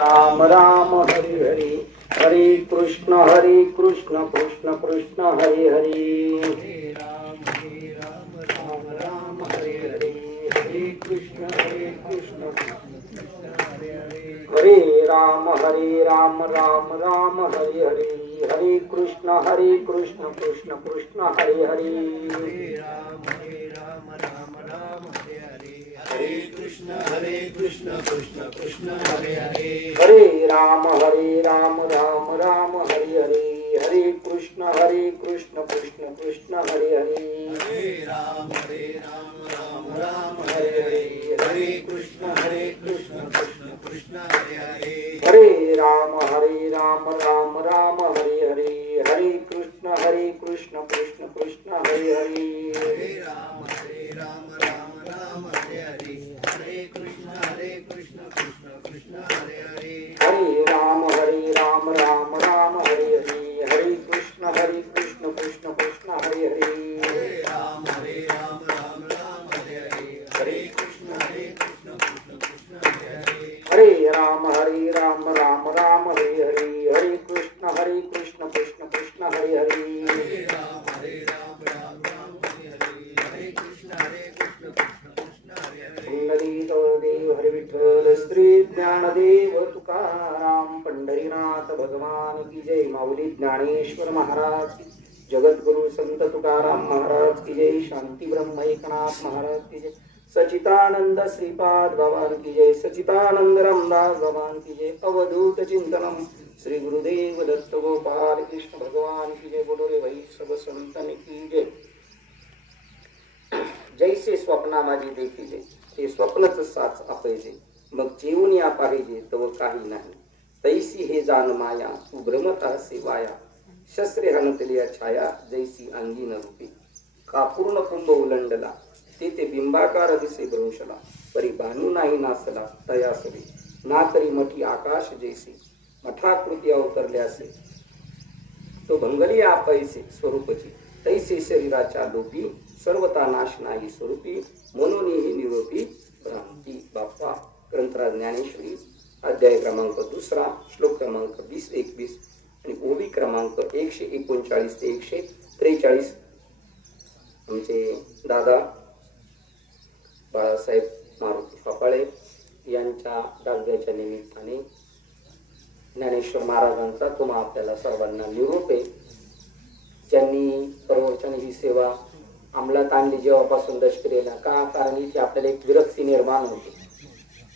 राम राम हरि हरि, हरे कृष्ण कृष्ण कृष्ण हरे हरे। राम राम राम हरे हरे, हरे कृष्ण कृष्ण हरे हरे। हरे राम राम राम हरे हरे, हरे कृष्ण कृष्ण कृष्ण हरे हरे। हरे राम राम हरे हरे, हरे कृष्ण कृष्ण कृष्ण हरे हरे। हरे राम राम हरे हरे, हरे कृष्ण कृष्ण कृष्ण हरे हरे। हरे राम राम हरे हरे, हरे कृष्ण कृष्ण कृष्ण हरे हरे। हरे राम राम हरे हरे, हरे कृष्ण कृष्ण कृष्ण हरे हरे। हरे राम राम हरे हरे, हरे कृष्ण कृष्ण कृष्ण हरे हरे। हरे राम राम हरे हरे, हरे कृष्ण कृष्ण कृष्ण हरे हरे। हरे राम राम हरे हरे, हरे कृष्ण कृष्ण कृष्ण हरे हरे। हरे राम राम हरे हरे, हरे कृष्ण कृष्ण कृष्ण हरे हरे। हरे राम राम हरे हरे, हरे कृष्ण कृष्ण कृष्ण हरे हरे। पुंडलीकवरदेव हरे विठ्ठल, श्री ज्ञानदेव तुकाराम, पंढरीनाथ भगवान की जय। माऊली ज्ञानेश्वर महाराज की, जगद्गुरु संत तुकाराम महाराज की जय। शांती ब्रह्म एकनाथ महाराज की जय। सचितानंद श्रीपाद भगवान की जय, सचितानंद रामदास भगवान की जय। अवधूत चिंतनम श्री गुरुदेव दत्त गोपाल कृष्ण भगवान की जय। बोलो रे भाई सब संतन की जय। जैसे स्वप्ना माझी देखिले, ते स्वप्नच साच अपाहिजे, मग जेवून या पाहिजे तव काही नाही। तैसी हे जान माया, तू भ्रमत असे वाया, शस्त्रे हनतलिया छाया, जैसी अंगीन रूपी। का पूर्ण कुंभ उलंडला, तेथे बिंबाकार दिसे भ्रंशला, परी भानू नाही नासला तयासवे, ना तरी मठी आकाश जैसे, मठाकृती अवतरले असे, तो भंगली आपैसे स्वरूपची, तैसे शरीराच्या लोपी, सर्वता नाश नाही स्वरूपी, म्हणून ही निरोपी भ्रांती। बाप्पा ग्रंथराज ज्ञानेश्वरी, अध्याय क्रमांक 2, श्लोक क्रमांक 20-21 आणि ओवी क्रमांक 139 ते 143। आमचे दादा बाळासाहेब मारुती फापाळे यांच्या दहाव्याच्या निमित्ताने ज्ञानेश्वर महाराजांचा तुम्हा आपल्याला सर्वांना निरोप आहे। ज्यांनी प्रवचन ही सेवा अंमलात आणली जेव्हापासून दशक्रियेला, का कारण इथे आपल्याला एक विरक्ती निर्माण होते।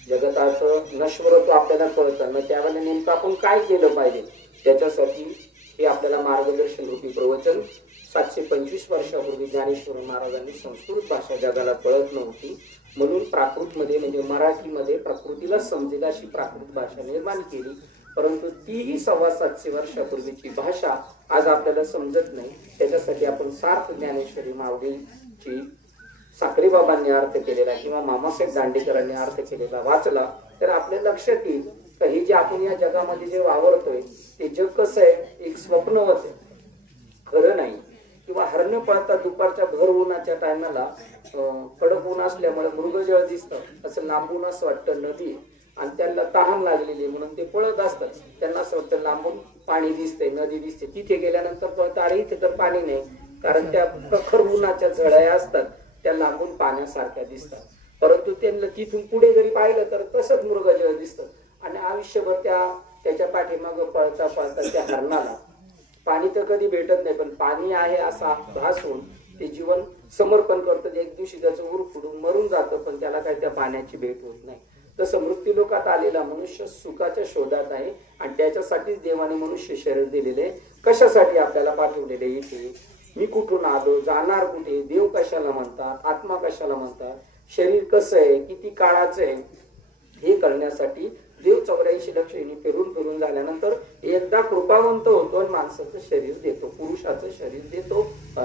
जगताचं नश्वरत्व आपल्याला कळतं ना, त्यावेळेला नेमकं आपण काय केलं पाहिजे, त्याच्यासाठी हे आपल्याला मार्गदर्शन रूपी प्रवचन 725 वर्षापूर्वी ज्ञानेश्वर महाराजांनी संस्कृत भाषा जगाला कळत नव्हती म्हणून प्राकृतमध्ये म्हणजे मराठीमध्ये प्रकृतीला समजेल अशी प्राकृत भाषा निर्माण केली। परंतु तीही 725 वर्षापूर्वीची भाषा आज आपल्याला समजत नाही। त्याच्यासाठी आपण सार्थ ज्ञानेश्वरी माऊलीची साखरे बाबांनी अर्थ केलेला किंवा मामासाहेब दांडेकरांनी अर्थ केलेला वाचला तर आपल्या लक्षात येईल तर हे जे आपण या जगामध्ये जे वावरतोय ते जग कसं आहे, एक स्वप्नवत आहे, खरं नाही। किंवा हरण पळतात दुपारच्या भर उन्हाच्या टायमाला, कडक ऊन असल्यामुळे मृगजळ दिसतं, असं लांबून असं वाटतं नदी, आणि त्यांना तहान लागलेली म्हणून ते पळत असतात। त्यांना असं वाटतं लांबून पाणी दिसतंय, नदी दिसते, तिथे गेल्यानंतर पळतात अरे इथे तर पाणी नाही, कारण त्या प्रखर उन्हाच्या झळ्या असतात, त्या लांबून पाण्यासारख्या दिसतात। परंतु त्यांना तिथून पुढे जरी पाहिलं तर तसंच मृगजळ दिसतं, आणि आयुष्यभर त्याच्या पाठीमागं पळता पळता त्या हरणाला पाणी तर कधी भेटत नाही, पण पाणी आहे असा भास होऊन ते जीवन समर्पण करतं। एक दिवशी त्याचं उर फुडून मरून जातं, पण त्याला काही त्या पाण्याची भेट होत नाही। तसं मृत्यू लोकात आलेला मनुष्य सुखाच्या शोधात आहे, आणि त्याच्यासाठीच देवाने मनुष्य शरीर दिलेले। कशासाठी आपल्याला पाठवलेले इथे, मी कुठून आलो, जाणार कुठे, देव कशाला म्हणतात, आत्मा कशाला म्हणतात, शरीर कसं आहे, किती काळाचं आहे, हे कळण्यासाठी देव 84 लक्ष फिरून फिरून झाल्यानंतर एकदा कृपावंत होतो आणि माणसाचं शरीर देतो, पुरुषाचं शरीर देतो,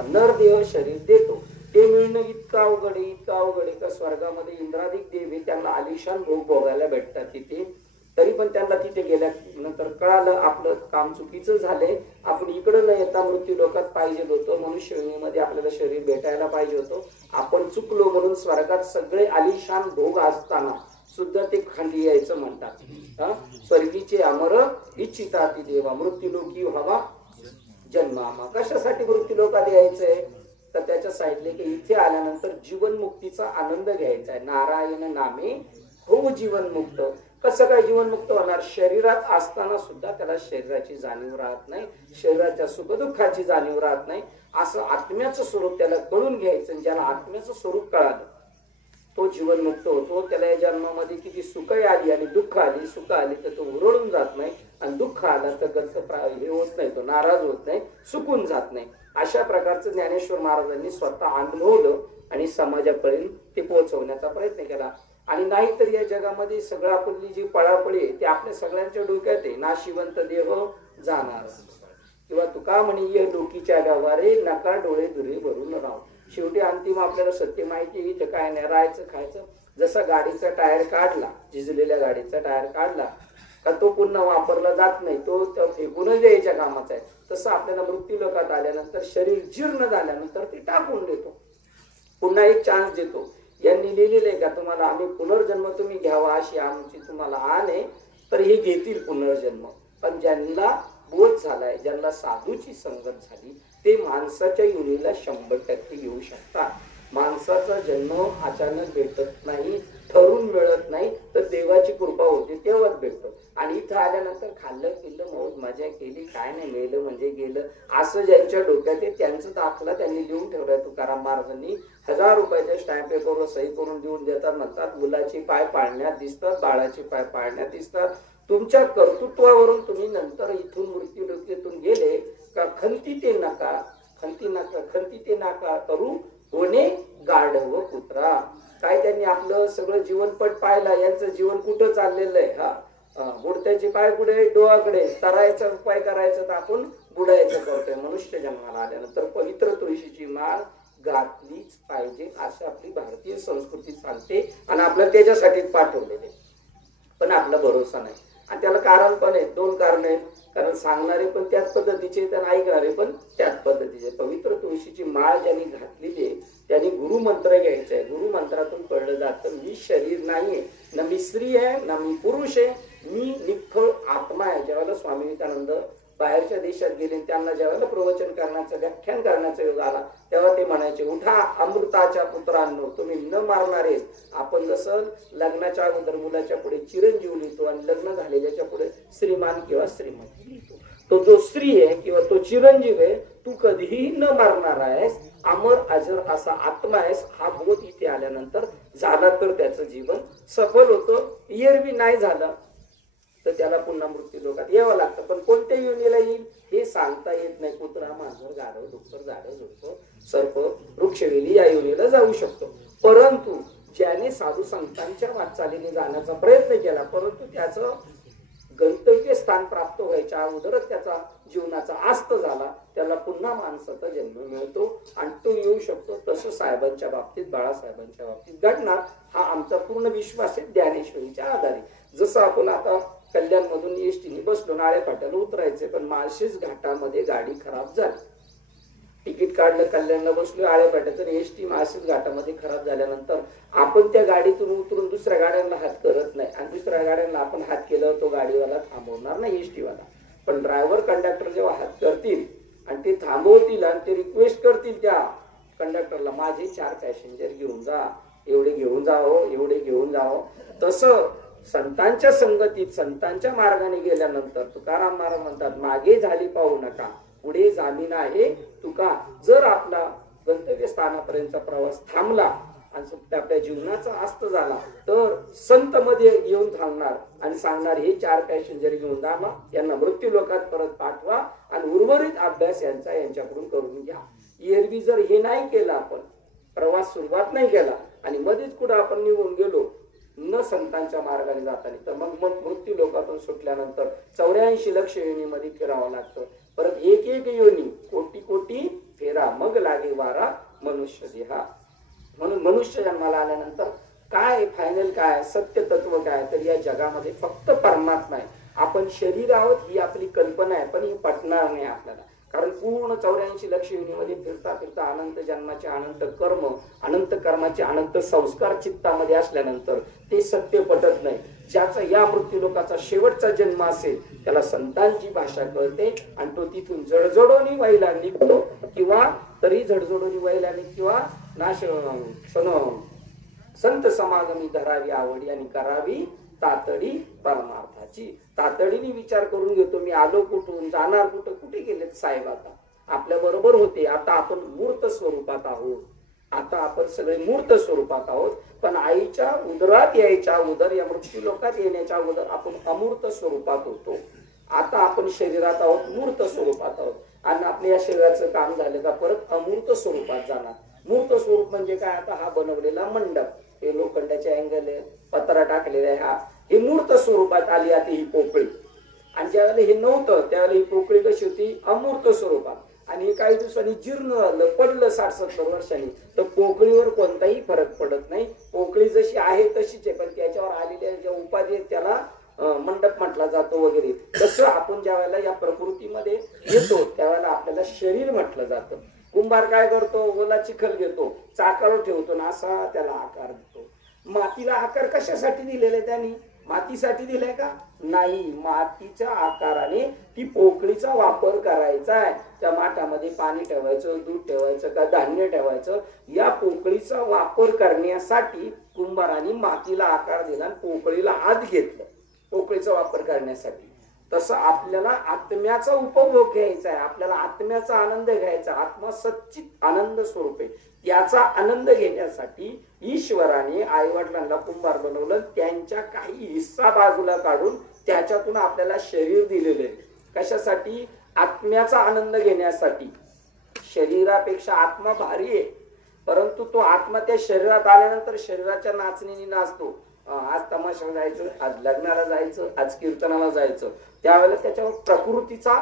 नर देह शरीर देतो। ते मिळणं इतकं अवघड आहे, इतकं अवघड आहे का स्वर्गामध्ये इंद्रादिक देव त्यांना आलिशान भोग भोगायला भेटतात तिथे, तरी पण त्यांना तिथे गेल्यानंतर कळालं आपलं काम चुकीचं झालंय, आपण इकडं न येता मृत्यू लोकात पाहिजे होतं, मनुष्य योनीमध्ये आपल्याला शरीर भेटायला पाहिजे होतं, आपण चुकलो म्हणून स्वर्गात सगळे आलिशान भोग असताना सुद्धा ते खाली यायचं म्हणतात. स्वर्गीचे अमर इच्छिताती देवा मृत्यूलोकी व्हावा जन्मामा. कशासाठी मृत्यूलोकात यायचंय तर त्याच्या सांगितले की इथे आल्यानंतर जीवनमुक्तीचा आनंद घ्यायचा आहे. नारायण नामे हो जीवनमुक्त. कसं काय जीवनमुक्त होणार? शरीरात असताना सुद्धा त्याला शरीराची जाणीव राहत नाही, शरीराच्या सुखदुःखाची जाणीव राहत नाही. असं आत्म्याचं स्वरूप त्याला कळून घ्यायचं. ज्याला आत्म्याचं स्वरूप कळालं तो जीवनमुक्त होतो. त्याला या जन्मामध्ये किती सुख आली आणि दुःख आली, सुख आली तर तो उरळून जात नाही आणि दुःख आलं तर हे होत नाही, तो नाराज होत नाही, सुकून जात नाही. अशा प्रकारचं ज्ञानेश्वर महाराजांनी स्वतः अनुभवलं आणि समाजापर्यंत ते पोहोचवण्याचा प्रयत्न केला. आणि नाहीतर या जगामध्ये सगळं आपली जी पळापळी आहे ते आपल्या सगळ्यांच्या डोक्यात आहे. नाशिवंत देह जाणार किंवा तुका म्हणे ये डोकीच्या व्यवहारे नका डोळे दुरे भरून राहू. शेवटी अंतिम आपल्याला सत्य माहिती इथं काय नाही, राहायचं खायचं. जसा गाडीचा टायर काढला, झिजलेल्या गाडीचा टायर काढला का तो पुन्हा वापरला जात नाही, तो फेकूनच द्यायच्या कामाचा आहे. तसं आपल्याला मृत्यू लोकात आल्यानंतर शरीर जीर्ण झाल्यानंतर ते टाकून देतो, पुन्हा एक चान्स देतो. यांनी लिहिलेलं आहे का तुम्हाला आम्ही पुनर्जन्म तुम्ही घ्यावा अशी आमची तुम्हाला आण आहे, तर हे घेतील पुनर्जन्म. पण ज्यांना बोध झालाय, ज्यांना साधूची संगत झाली ते माणसाच्या योनीला 100% येऊ शकतात. माणसाचा जन्म अचानक भेटत नाही, ठरून मिळत नाही, तर देवाची कृपा होते तेव्हाच भेटतो. आणि इथं आल्यानंतर खाल्लं पिल्लं मौज मजा केली, काय नाही मेलं म्हणजे गेलं असं ज्यांच्या डोक्यात आहे त्यांचा दाखला त्यांनी लिहून ठेवलाय. तुकाराम महाराजांनी 1000 रुपयाच्या स्टॅम्प पेपरवर सही करून देऊन देतात. म्हणतात मुलाची पाय पाळण्यात दिसतात, बाळाची पाय पाळण्यात दिसतात. तुमच्या कर्तृत्वावरून तुम्ही नंतर इथून मृत्यू लोकेतून गेले का खंती ते नाका करू होणे गाढव पुत्रा. काय त्यांनी आपलं सगळं जीवनपट पाहिला, यांचं जीवन कुठं चाललेलं आहे. बुडत्याचे पाय कुठे? डोळाकडे. तरायचा उपाय करायचा तर आपण बुडायचं करतोय. मनुष्य जन्माला आल्यानंतर पवित्र तुळशीची माळ घातलीच पाहिजे असं आपली भारतीय संस्कृती सांगते आणि आपल्याला त्याच्यासाठीच पाठवलेले. पण आपला भरोसा नाही. आणि त्याला कारण पण आहे, 2 कारण आहेत. कारण सांगणारे पण त्याच पद्धतीचे आणि ऐकणारे पण त्याच पद्धतीचे. पवित्र तुळशीची माळ ज्यांनी घातलेली आहे त्यांनी गुरुमंत्र घ्यायचा आहे. गुरुमंत्रातून कळलं जातं मी शरीर नाहीये, ना मी स्त्री आहे, ना मी पुरुष आहे, मी निखळ आत्मा आहे. ज्यावेळेला स्वामी विवेकानंद बाहेरच्या देशात गेले, त्यांना ज्यावेळेला प्रवचन करण्याचं व्याख्यान करण्याचा योग आला तेव्हा ते म्हणायचे उठा अमृताच्या पुत्रांनो, तुम्ही न मारणारे. आपण जसं लग्नाच्या अगोदर मुलाच्या पुढे चिरंजीव लिहितो आणि लग्न झालेल्याच्या पुढे श्रीमान किंवा श्रीमती लिहितो, तो जो स्त्री आहे किंवा तो चिरंजीव आहे तू कधीही न मारणार आहेस, अमर अजर असा आत्मा आहेस. हा बोध इथे आल्यानंतर झाला तर त्याचं जीवन सफल होतं. एरवी नाही झालं तर त्याला पुन्हा मृत्यू लोकात यावं लागतं. पण कोणत्या योनीला येईल हे सांगता येत नाही. कुत्रा, मांजर, गाढव, डुक्कर, झाडं, झुडपं, सर्प, वृक्षवेली या योनीला जाऊ शकतो. परंतु ज्याने साधू संतांच्या वाटचालीने जाण्याचा प्रयत्न केला परंतु त्याचं गंतव्य स्थान प्राप्त व्हायच्या अगोदरच त्याचा जीवनाचा अस्त झाला, त्याला पुन्हा माणसाचा जन्म मिळतो आणि तो येऊ शकतो. तसं साहेबांच्या बाबतीत, बाळासाहेबांच्या बाबतीत घडणार हा आमचा पूर्ण विश्वास आहे ज्ञानेश्वरीच्या आधारे. जसं आपण आता कल्याण मधून एसटीने बसलो, नाळे फाट्याला उतरायचे, पण माळशेज घाटामध्ये गाडी खराब झाली. तिकीट काढलं, कल्याणला बसलो, आळे फाट्यातून एसटी माळशेज घाटामध्ये खराब झाल्यानंतर आपण त्या गाडीतून उतरून दुसऱ्या गाड्यांना हात करत नाही आणि दुसऱ्या गाड्यांना आपण हात केलं तो गाडीवाला थांबवणार नाही, एसटीवाला. पण ड्रायव्हर कंडक्टर जेव्हा हात करतील आणि ते थांबवतील आणि ते रिक्वेस्ट करतील त्या कंडक्टरला माझे 4 पॅसेंजर घेऊन जा, एवढे घेऊन जावो, एवढे घेऊन जावो. तसं संतांच्या संगतीत, संतांच्या मार्गाने गेल्यानंतर तुकाराम महाराज म्हणतात मागे झाली पाहू नका, पुढे जामीन आहे तुका. जर आपला गंतव्य स्थानापर्यंतचा प्रवास थांबला आणि आपल्या जीवनाचा अस्त झाला तर संत मध्ये येऊन थांबणार आणि सांगणार हे 4 पॅसेंजर घेऊन जा, यांना मृत्यू लोकात परत पाठवा आणि उर्वरित अभ्यास यांच्याकडून करून घ्या. एरवी जर हे नाही केलं, आपण प्रवास सुरुवात नाही केला आणि मध्येच कुठं आपण निघून गेलो न संतांच्या मार्गाने जाताना, तर मग मृत्यू लोकातून सुटल्यानंतर 84 लक्ष योनीमध्ये फिरावं लागतं. परत एक योनी कोटी कोटी फेरा मग लागे वारा मनुष्य देहा. म्हणून मनुष्य जन्माला आल्यानंतर काय फायनल काय सत्य तत्व काय, तर या जगामध्ये फक्त परमात्मा आहे. आपण शरीर आहोत ही आपली कल्पना आहे, पण ही पटणार नाही आपल्याला. कारण पूर्ण 84 लक्ष योनीमध्ये फिरता फिरता अनंत जन्माचे अनंत कर्म, अनंत कर्माचे अनंत संस्कार चित्तामध्ये असल्यानंतर ते सत्य पटत नाही. ज्याचा या मृत्यू लोकाचा शेवटचा जन्म असेल त्याला संतांची भाषा कळते आणि तो तिथून जडजडोनी व्हायला निघतो, किंवा तरी जडजडोनी व्हायला किंवा नाश संत समागमी धरावी आवडी आणि करावी तातडी परमार्थाची. तातडीने विचार करून घेतो मी आलो कुठून, जाणार कुठं, कुठे गेलेत साहेब, आता आपल्या बरोबर होते, आता आपण मूर्त स्वरूपात आहोत, आता आपण सगळे मूर्त स्वरूपात आहोत. पण आईच्या उदरात यायच्या अगोदर, या मृत्यू लोकात येण्याच्या अगोदर आपण अमूर्त स्वरूपात होतो. आता आपण शरीरात आहोत, मूर्त स्वरूपात आहोत, आणि आपल्या या शरीराचं काम झालं का परत अमूर्त स्वरूपात जाणार. मूर्त स्वरूप म्हणजे काय, आता हा बनवलेला मंडप, हे लोखंडाचे अँगल आहे, पत्रा टाकलेला आहे, हा हे मूर्त स्वरूपात आली आता ही पोकळी. आणि ज्यावेळेला हे नव्हतं त्यावेळेला ही पोकळी कशी होती, अमूर्त स्वरूपात. आणि हे काही दिवसांनी जीर्ण झालं, पडलं 60-70 वर्षांनी, तर पोकळीवर कोणताही फरक पडत नाही. पोकळी जशी आहे तशीच आहे, पण त्याच्यावर आलेल्या ज्या उपाधी आहेत त्याला मंडप म्हटला जातो वगैरे. तसं आपण ज्या वेळेला या प्रकृतीमध्ये येतो त्यावेळेला आपल्याला शरीर म्हटलं जातं. कुंभार काय करतो, ओला चिखल घेतो, चाकावर ठेवतो ना, असा त्याला आकार देतो. मातीला आकार कशासाठी दिलेला आहे त्यांनी, मातीसाठी दिलाय का, नाही, मातीच्या आकाराने ती पोकळीचा वापर करायचा आहे. त्या माठामध्ये पाणी ठेवायचं, दूध ठेवायचं का धान्य ठेवायचं, या पोकळीचा वापर करण्यासाठी कुंभाराने मातीला आकार दिला आणि पोकळीला आत घेतलं पोकळीचा वापर करण्यासाठी. तसं आपल्याला आत्म्याचा उपभोग घ्यायचा आहे, आपल्याला आत्म्याचा आनंद घ्यायचा. आत्मा सच्चित आनंद स्वरूप आहे, याचा आनंद घेण्यासाठी ईश्वराने आईवडिलांना कुंभार बनवलं, त्यांच्या काही हिस्सा बाजूला काढून त्याच्यातून आपल्याला शरीर दिलेले. कशासाठी, आत्म्याचा आनंद घेण्यासाठी. शरीरापेक्षा आत्मा भारी आहे, परंतु तो आत्मा त्या शरीरात आल्यानंतर शरीराच्या नाचणीने नाचतो. आज तमाशाला जायचं, आज लग्नाला जायचं, आज कीर्तनाला जायचं, त्यावेळेला त्याच्यावर प्रकृतीचा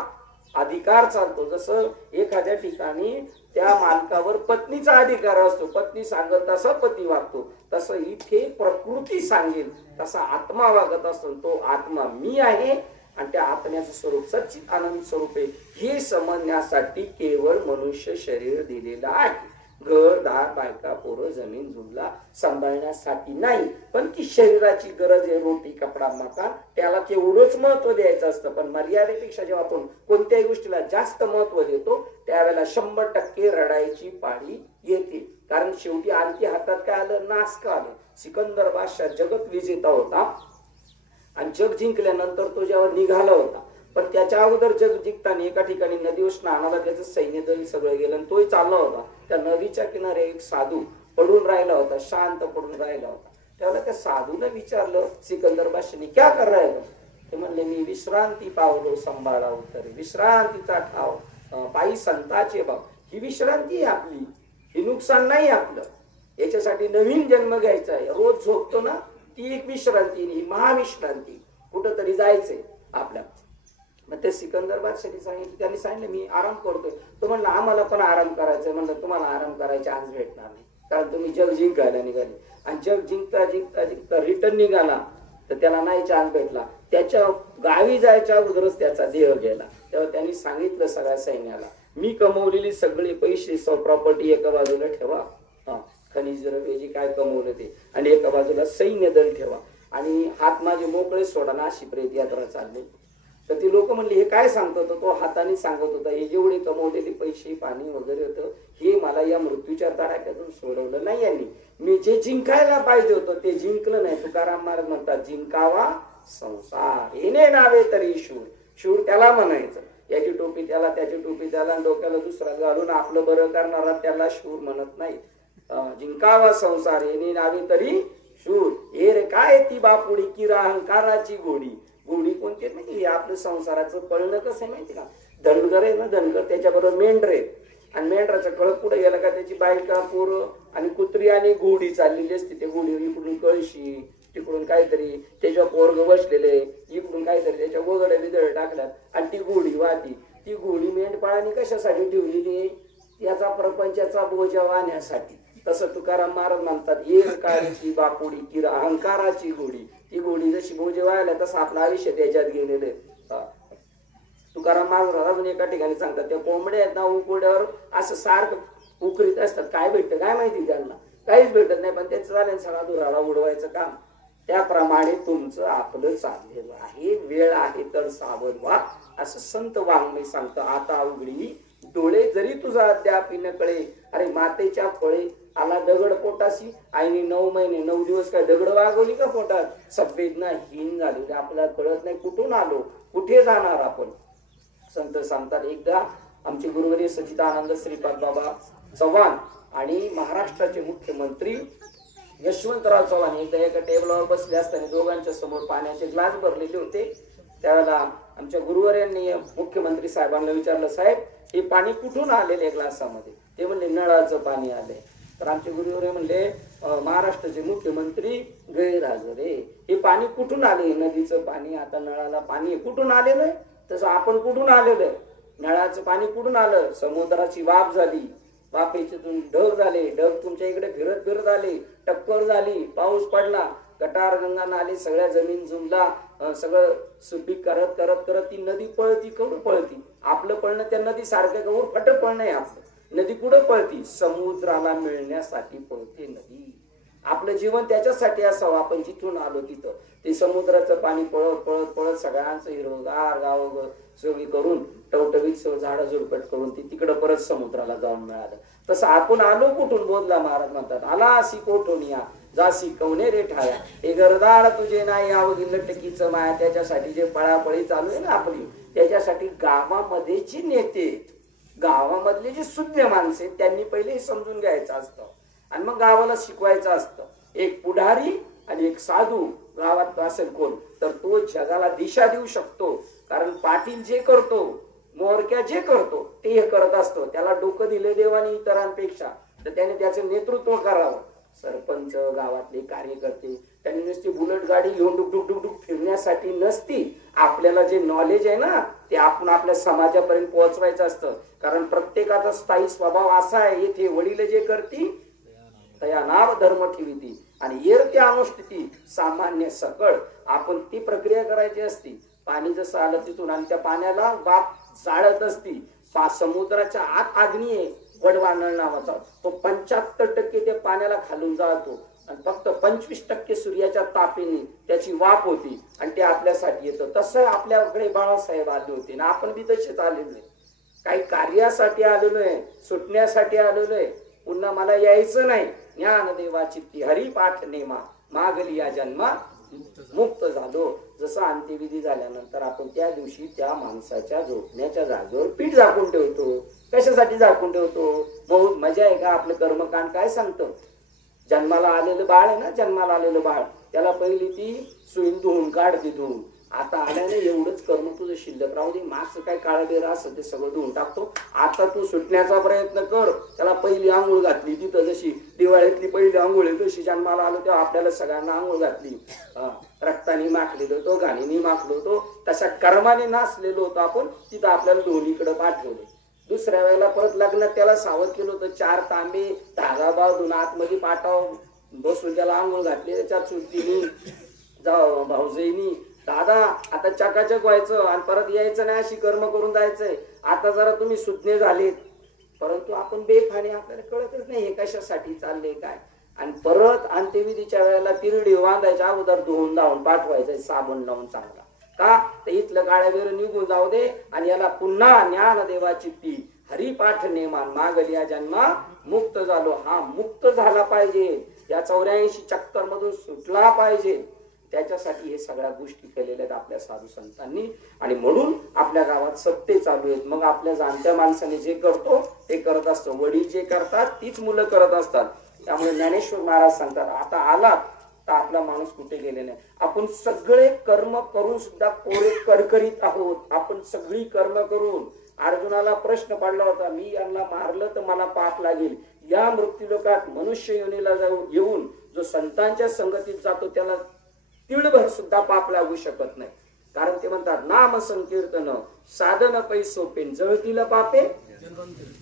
अधिकार चालतो. जसं एखाद्या ठिकाणी त्या मालकावर पत्नीचा अधिकार असतो, पत्नी सांगेल तसा पती वागतो, तसं इथे प्रकृती सांगेल तसा आत्मा वागत असतो. तो आत्मा मी आहे आणि त्या आत्म्याचं स्वरूप सच्चित आनंद स्वरूप आहे हे समजण्यासाठी केवळ मनुष्य शरीर दिलेलं आहे. घर दार बायका पोरं जमीन जुमला सांभाळण्यासाठी नाही, पण ती शरीराची गरज आहे, रोटी कपडा मकान, त्याला तेवढंच महत्व द्यायचं असतं. पण मर्यादेपेक्षा जेव्हा आपण कोणत्याही गोष्टीला जास्त महत्व देतो त्यावेळेला 100% रडायची पाळी येते. कारण शेवटी आणखी हातात काय आलं, नासक आलं. सिकंदर बादशाह जगत विजेता होता आणि जग जिंकल्यानंतर तो जेव्हा निघाला होता, पण त्याच्या अगोदर जग जिंकताना एका ठिकाणी नदीवर स्नानाला त्याचं सैन्य दल सगळं गेलं आणि तोही चालला होता. त्या नदीच्या किनारे एक साधू पडून राहिला होता, शांत पडून राहिला होता. त्यावेळेला त्या साधूला विचारलं सिकंदर बादशाहने, क्या कर रहा है? ते म्हणले, मी विश्रांती पावलो सांभाळा उतर, विश्रांतीचा ठाव पायी संताचे भाव. ही विश्रांती आहे आपली, ही नुकसान नाही आपलं. याच्यासाठी नवीन जन्म घ्यायचा आहे. रोज झोपतो ना, ती एक विश्रांती, ही महाविश्रांती. कुठंतरी जायचंय आपल्या. मग ते सिकंदर बादशाहने सांगितलं, त्यांनी सांगितलं मी आराम करतोय. तो म्हणला आम्हाला पण आराम करायचंय. म्हणलं तुम्हाला आराम करायची आज भेटणार नाही, कारण तुम्ही जग जिंकायला निघाले. आणि जग जिंकता जिंकता जिंकता रिटर्न निघाला तर त्याला नाही चान्स भेटला. त्याच्या गावी जायच्या अगोदरच त्याचा देह गेला. तेव्हा त्यांनी सांगितलं सगळ्या सैन्याला, मी कमवलेली सगळे पैसे प्रॉपर्टी एका बाजूला ठेवा, खनिज द्रव्य जे काय कमवलं ते, आणि एका बाजूला सैन्य दल ठेवा, आणि हात माझे मोकळे सोडा ना, अशी प्रेत यात्रा चालली. तर ती लोक म्हणली हे काय सांगतो, तो हाताने सांगत होता, हे जेवढे कमवलेले पैसे पाणी वगैरे होतं हे मला या मृत्यूच्या तडाख्यातून सोडवलं नाही यांनी. मी जे जिंकायला पाहिजे होतं ते जिंकलं नाही. तुकाराम महाराज म्हणतात, जिंकावा संसार येणे नावे तरी शूर. शूर त्याला म्हणायचं, याची टोपी त्याला, त्याची टोपी त्याला, डोक्याला दुसरा घालून आपलं बरं करणारा त्याला शूर म्हणत नाही. जिंकावा संसार येणे नावे तरी शूर. हे रे काय ती बापुडी किरा अहंकाराची घोडी. घोडी कोणती माहिती, आपलं संसाराचं पळणं कसं आहे माहिती का, धनगर आहे ना, धनगर त्याच्याबरोबर मेंढर आहे, आणि मेंढराचा कळप पुढे गेला का त्याची बायका पोरं आणि कुत्री आणि घोडी चाललेली असते. ते घोडी इकडून कळशी, तिकडून काहीतरी त्याच्या पोरग बसलेले, इकडून काहीतरी त्याच्या वगडे बिदळे टाकल्यात, आणि ती घोडी वाहती. ती घोडी मेंढपाळाने कशासाठी ठेवलेली आहे, याचा प्रपंचाचा बोजा वाहण्यासाठी. तसं तुकाराम महाराज म्हणतात, एकाची बापुडी किरा अहंकाराची घोडी. ती घोडी जशी बोजे व्हायला तसं आपलं आयुष्य त्याच्यात गेलेलं आहे. तुकाराम महाराज अजून एका ठिकाणी सांगतात, त्या कोंबड्या आहेत ना उकड्यावर असं सारखं उकरीत असतात, काय भेटतं काय माहिती त्यांना, काहीच भेटत नाही, पण त्याचं झालं सगळा दुराळा उडवायचं काम. त्याप्रमाणे तुमचं आपलं चाललेलं आहे. वेळ आहे तर सावध व्हा, असं संत वाङ्मय सांगतं. आता उघडी डोळे जरी तुझा अद्याप न कळे, अरे मातेच्या फळे आला दगड पोटाशी, आईने 9 महिने 9 दिवस काय दगड वागवली का पोटात? संवेदना हीन झाली, आपल्याला कळत नाही कुठून आलो कुठे जाणार आपण. संत सांगतात, एकदा आमचे गुरुवर्य सच्चिदानंद श्रीपाद बाबा चव्हाण आणि महाराष्ट्राचे मुख्यमंत्री यशवंतराव चव्हाण एकदा एका टेबलावर बसले असताना दोघांच्या समोर पाण्याचे ग्लास भरलेले होते. त्यावेळेला आमच्या गुरुवर्यांनी मुख्यमंत्री साहेबांना विचारलं, साहेब हे पाणी कुठून आलेले ग्लासामध्ये? ते म्हणले नळाचं पाणी आले. तर आमचे गुरुवर्य म्हणले, महाराष्ट्राचे मुख्यमंत्री गैरहजर रे, हे पाणी कुठून आले? नदीचं पाणी, आता नळाला पाणी कुठून आलेलं आहे? तसं आपण कुठून आलेलं आहे? नळाचं पाणी कुठून आलं? समुद्राची वाफ झाली, वाफेचे ढग झाले, ढग तुमच्या इकडे फिरत फिरत आले, टक्कर झाली, पाऊस पडला, गटार गंगा नाले सगळ्या जमीन जुमला, सगळं सुपीक करत करत करत ती नदी पळती. कुठं पळती? आपलं पळणं त्या नदी सारखं गौर फट पळणं आहे आपलं. नदी कुठं पळती? समुद्राला मिळण्यासाठी पळते नदी. आपलं जीवन त्याच्यासाठी असावं. आपण जिथून आलो तिथं ते समुद्राचं पाणी पळत पळत पळत सगळ्यांचं हिरवगार गाव सगळी करून टवटवीत झाडं झुडपट करून ती तिकडं परत समुद्राला जाऊन मिळालं. तसं आपण आलो कुठून? बोधला महाराज म्हणतात, आला अशी कोठून या जासी कवने रे ठाया, हे घरदार तुझे नाही अवघी लटकीचं माया. त्याच्यासाठी जे पळापळी चालू आहे ना आपली, त्याच्यासाठी गावामध्ये जे नेते, गावामधले जे शुद्ध माणसे, त्यांनी पहिले समजून घ्यायचं असतं आणि मग गावाला शिकवायचं असतं. एक पुढारी आणि एक साधू गावात असेल कोण, तर तो जगाला दिशा देऊ शकतो. कारण पाटील जे करतो, मोरक्या जे करतो ते हे करत असतो. त्याला डोकं दिले देवानी इतरांपेक्षा, तर त्याने त्याचं नेतृत्व करावं. सरपंच, गावातले कार्यकर्ते, त्यांनी नुसती बुलेट गाडी घेऊन डुकडुक डुकडुक फिरण्यासाठी नसती. आपल्याला जे नॉलेज आहे ना, ते आपण आपल्या समाजापर्यंत पोहोचवायचं असतं. कारण प्रत्येकाचा स्थायी स्वभाव असा आहे, येथे वडील जे करती तया नाव धर्म ठेविती आणि येर त्या अनुष्ठिती सामान्य सकळ. आपण ती प्रक्रिया करायची असती. पाणी जसं आलं तिथून आणि त्या पाण्याला वाफ जाळत असती. समुद्राच्या आत अग्नी आहे वडवानळ नावाचा, तो 75% त्या पाण्याला खालून जातो आणि फक्त 25% सूर्याच्या तापेने त्याची वाफ होती आणि ते आपल्यासाठी येतं. तसं आपल्याकडे बाळासाहेब आले होते ना, आपण बी तसेच आलेलो आहे. काही कार्यासाठी आलेलो आहे, सुटण्यासाठी आलेलो आहे. पुन्हा मला यायचं नाही. ज्ञानदेवा चित्ती हरिपाठ नेमा, मागली या जन्मा मुक्त झालो. जसं अंत्यविधी झाल्यानंतर आपण त्या दिवशी त्या माणसाच्या झोपण्याच्या जागेवर पीठ झाकून ठेवतो. कशासाठी झाकून ठेवतो? मग मजा आहे का? आपलं कर्मकांड काय सांगतं? जन्माला आलेलं बाळ आहे ना, जन्माला आलेलं बाळ, त्याला पहिली ती सुईन धुवून काढ, ती धुवून. आता आल्याने एवढंच कर्म तुझं शिल्लक राहू दे, मागचं काय काळा बेरा असं ते सगळं धुवून टाकतो. आता तू सुटण्याचा प्रयत्न कर. त्याला पहिली आंघोळ घातली, तिथं जशी दिवाळीतली पहिली आंघोळ आहे तशी जन्माला आलो तेव्हा आपल्याला सगळ्यांना आंघोळ घातली. रक्ताने माखलेलो होतो, घाणीने माखलो होतो, तशा कर्माने नाचलेलो होतो आपण. तिथं आपल्याला दोन्हीकडे पाठवले. दुसऱ्या वेळेला परत लग्नात त्याला सावध केलं होतं. 4 तांबे धागा बांधून आतमध्ये पाठाव बसून त्याला आंघोळ घातली. त्याच्या चुलतीनी भाऊजाईनी, दादा आता चकाचक व्हायचं आणि परत यायचं नाही, अशी कर्म करून जायचंय. आता जरा तुम्ही सुज्ञ झालेत. परंतु आपण बेफाने, आपल्याला कळतच नाही हे कशासाठी चाललंय काय. आणि परत अंत्यविधीच्या वेळेला तिरडी बांधायच्या अगोदर धुवून धावून पाठवायचं साबण लावून चांगला. का तर इथलं काळ्या वेळ निघून जाऊ दे आणि याला पुन्हा ज्ञानदेवा चित्ती हरिपाठ नेमान, मागली या जन्मा मुक्त झालो. हा मुक्त झाला पाहिजे, या 84 चक्कर मधून सुटला पाहिजे. त्याच्यासाठी हे सगळ्या गोष्टी केलेल्या आहेत आपल्या साधू संतांनी. आणि म्हणून आपल्या गावात सत्ते चालू आहेत. मग आपल्या जाणत्या माणसाने जे करतो ते करत असतो. वडील जे करतात तीच मुलं करत असतात. त्यामुळे ज्ञानेश्वर महाराज सांगतात, आता आला तर आपला माणूस कुठे गेले नाही. आपण सगळे कर्म करून सुद्धा कोरे करकरीत आहोत. आपण सगळी कर्म करून. अर्जुनाला प्रश्न पडला होता, मी यांना मारलं तर मला पाप लागेल. या मृत्यूलोकात मनुष्य योनीला येऊन जो संतांच्या संगतीत जातो त्याला तिळभर सुद्धा पाप लागू शकत नाही. कारण ते म्हणतात, नाम संकीर्तन साधन पैसोपेन जळतील पापे.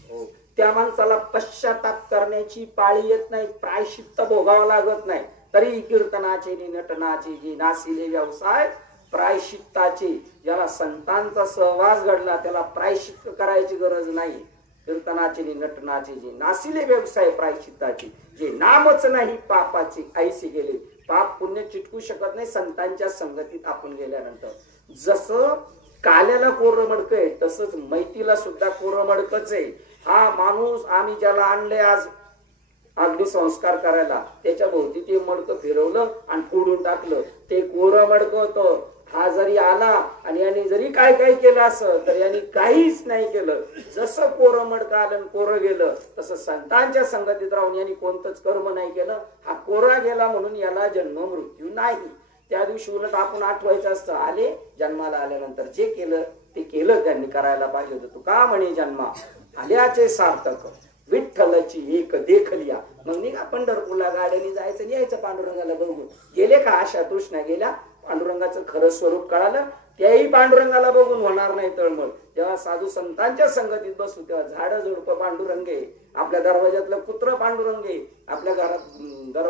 हो, त्या माणसाला पश्चाताप करण्याची पाळी येत नाही, प्रायश्चित्त भोगावं लागत नाही. तरी कीर्तनाचे नटनाचे जे नासिले व्यवसाय प्रायश्चित्ताचे, ज्याला संतांचा सहवास घडला त्याला प्रायश्चित्त करायची गरज नाही. कीर्तनाचे नटनाचे जे नासिले व्यवसाय प्रायश्चित्ताचे, जे नामच नाही पापाचे ऐसे गेले. पाप पुण्य चिटकू शकत नाही संतांच्या संगतीत आपण गेल्यानंतर. जसं काल्याला कोरं मडकं आहे तसंच मैतीला सुद्धा कोरं मडकंच आहे. हा माणूस आम्ही ज्याला आणले आज अग्निसंस्कार करायला, त्याच्या भोवती ते मडकं फिरवलं आणि फोडून टाकलं, ते कोरं मडकं होतं. हा जरी आला आणि याने जरी काय काय केलं असं तर यांनी काहीच नाही केलं. जसं कोरं मडकं आलं कोरं गेलं तसं संतांच्या संगतीत राहून यांनी कोणतंच कर्म नाही केलं. हा कोरा गेला म्हणून याला जन्म मृत्यू नाही. त्या दिवशी उलट आपण आठवायचं असतं, आले जन्माला आल्यानंतर जे केलं ते केलं त्यांनी करायला पाहिजे होतं. तू का म्हणे जन्मा आल्याचे सार्थक विठ्ठलची एक देखलिया. मग निघा पंढरपूरला गाड्याने जायचं आणि यायचं पांडुरंगाला बघून. गेले का आशा तृष्णा गेल्या, पांडुरंगाचं खरं स्वरूप कळालं, त्याही पांडुरंगाला बघून होणार नाही तळमळ. जेव्हा साधू संतांच्या संगतीत बसू तेव्हा झाडं झुडपं पांडुरंगे, आपल्या दरवाजातलं कुत्र पांडुरंगे, आपल्या घरात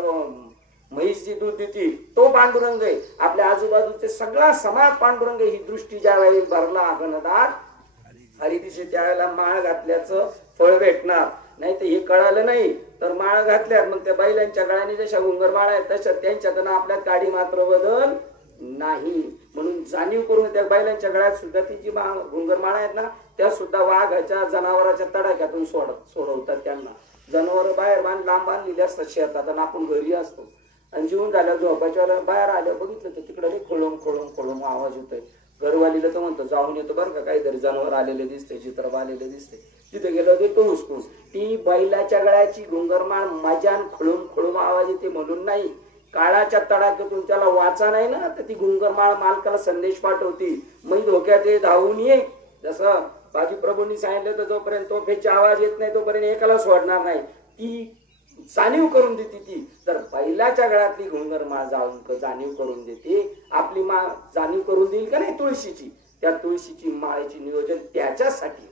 म्हैस जी दूध देती तो पांडुरंग आहे, आपल्या आजूबाजूचे सगळा समाज पांडुरंग. ही दृष्टी ज्या वेळी भरला घनदाट हरिदिशे त्यावेळेला माळ घातल्याचं फळ भेटणार. नाही तर हे कळालं नाही तर माळ घातल्यात मग त्या बैलांच्या गळ्याने जशा घुंगर माळा आहेत तशा त्यांच्यात आपल्या काडी मात्र बदल नाही. म्हणून जाणीव करून त्या बैलांच्या गळ्यात सुद्धा ती जी घुंगर माळा आहेत ना त्या सुद्धा वाघाच्या जनावराच्या तडाख्यातून सोडवतात त्यांना. जनावर बाहेर लांब बांधलेली असतात शेतात आणि आपण घरी असतो आणि जीवन झाल्यावर झोपाच्या वेळेला बाहेर आल्या बघितलं तर तिकडे खोळून खोळून खोळून आवाज होतोय. घरवालीला तर म्हणतो जाऊन येतो बरं का, काहीतरी जनावर आलेले दिसते, चित्र आलेले दिसते. तिथे गेलो ते तो हुसकून ती बैलाच्या गळ्याची घुंगरमाळ मजान खोळून खोळून आवाज येते म्हणून नाही. काळाच्या तडाख्यातून त्याला वाचा नाही ना तर ती घुंगरमाळ मालकाला संदेश पाठवती, मग धोक्यात ये धावून ये. जसं बाजी प्रभूंनी सांगितलं तर जोपर्यंत तोफेचा आवाज येत नाही तोपर्यंत एकाला सोडणार नाही. ती जाणीव करून देते. ती तर बैलाच्या गळ्यातली घुंगरमाळ जाणीव करून देते. आपली माळ जाणीव करून देईल का नाही तुळशीची, त्या तुळशीची माळेची नियोजन त्याच्यासाठी.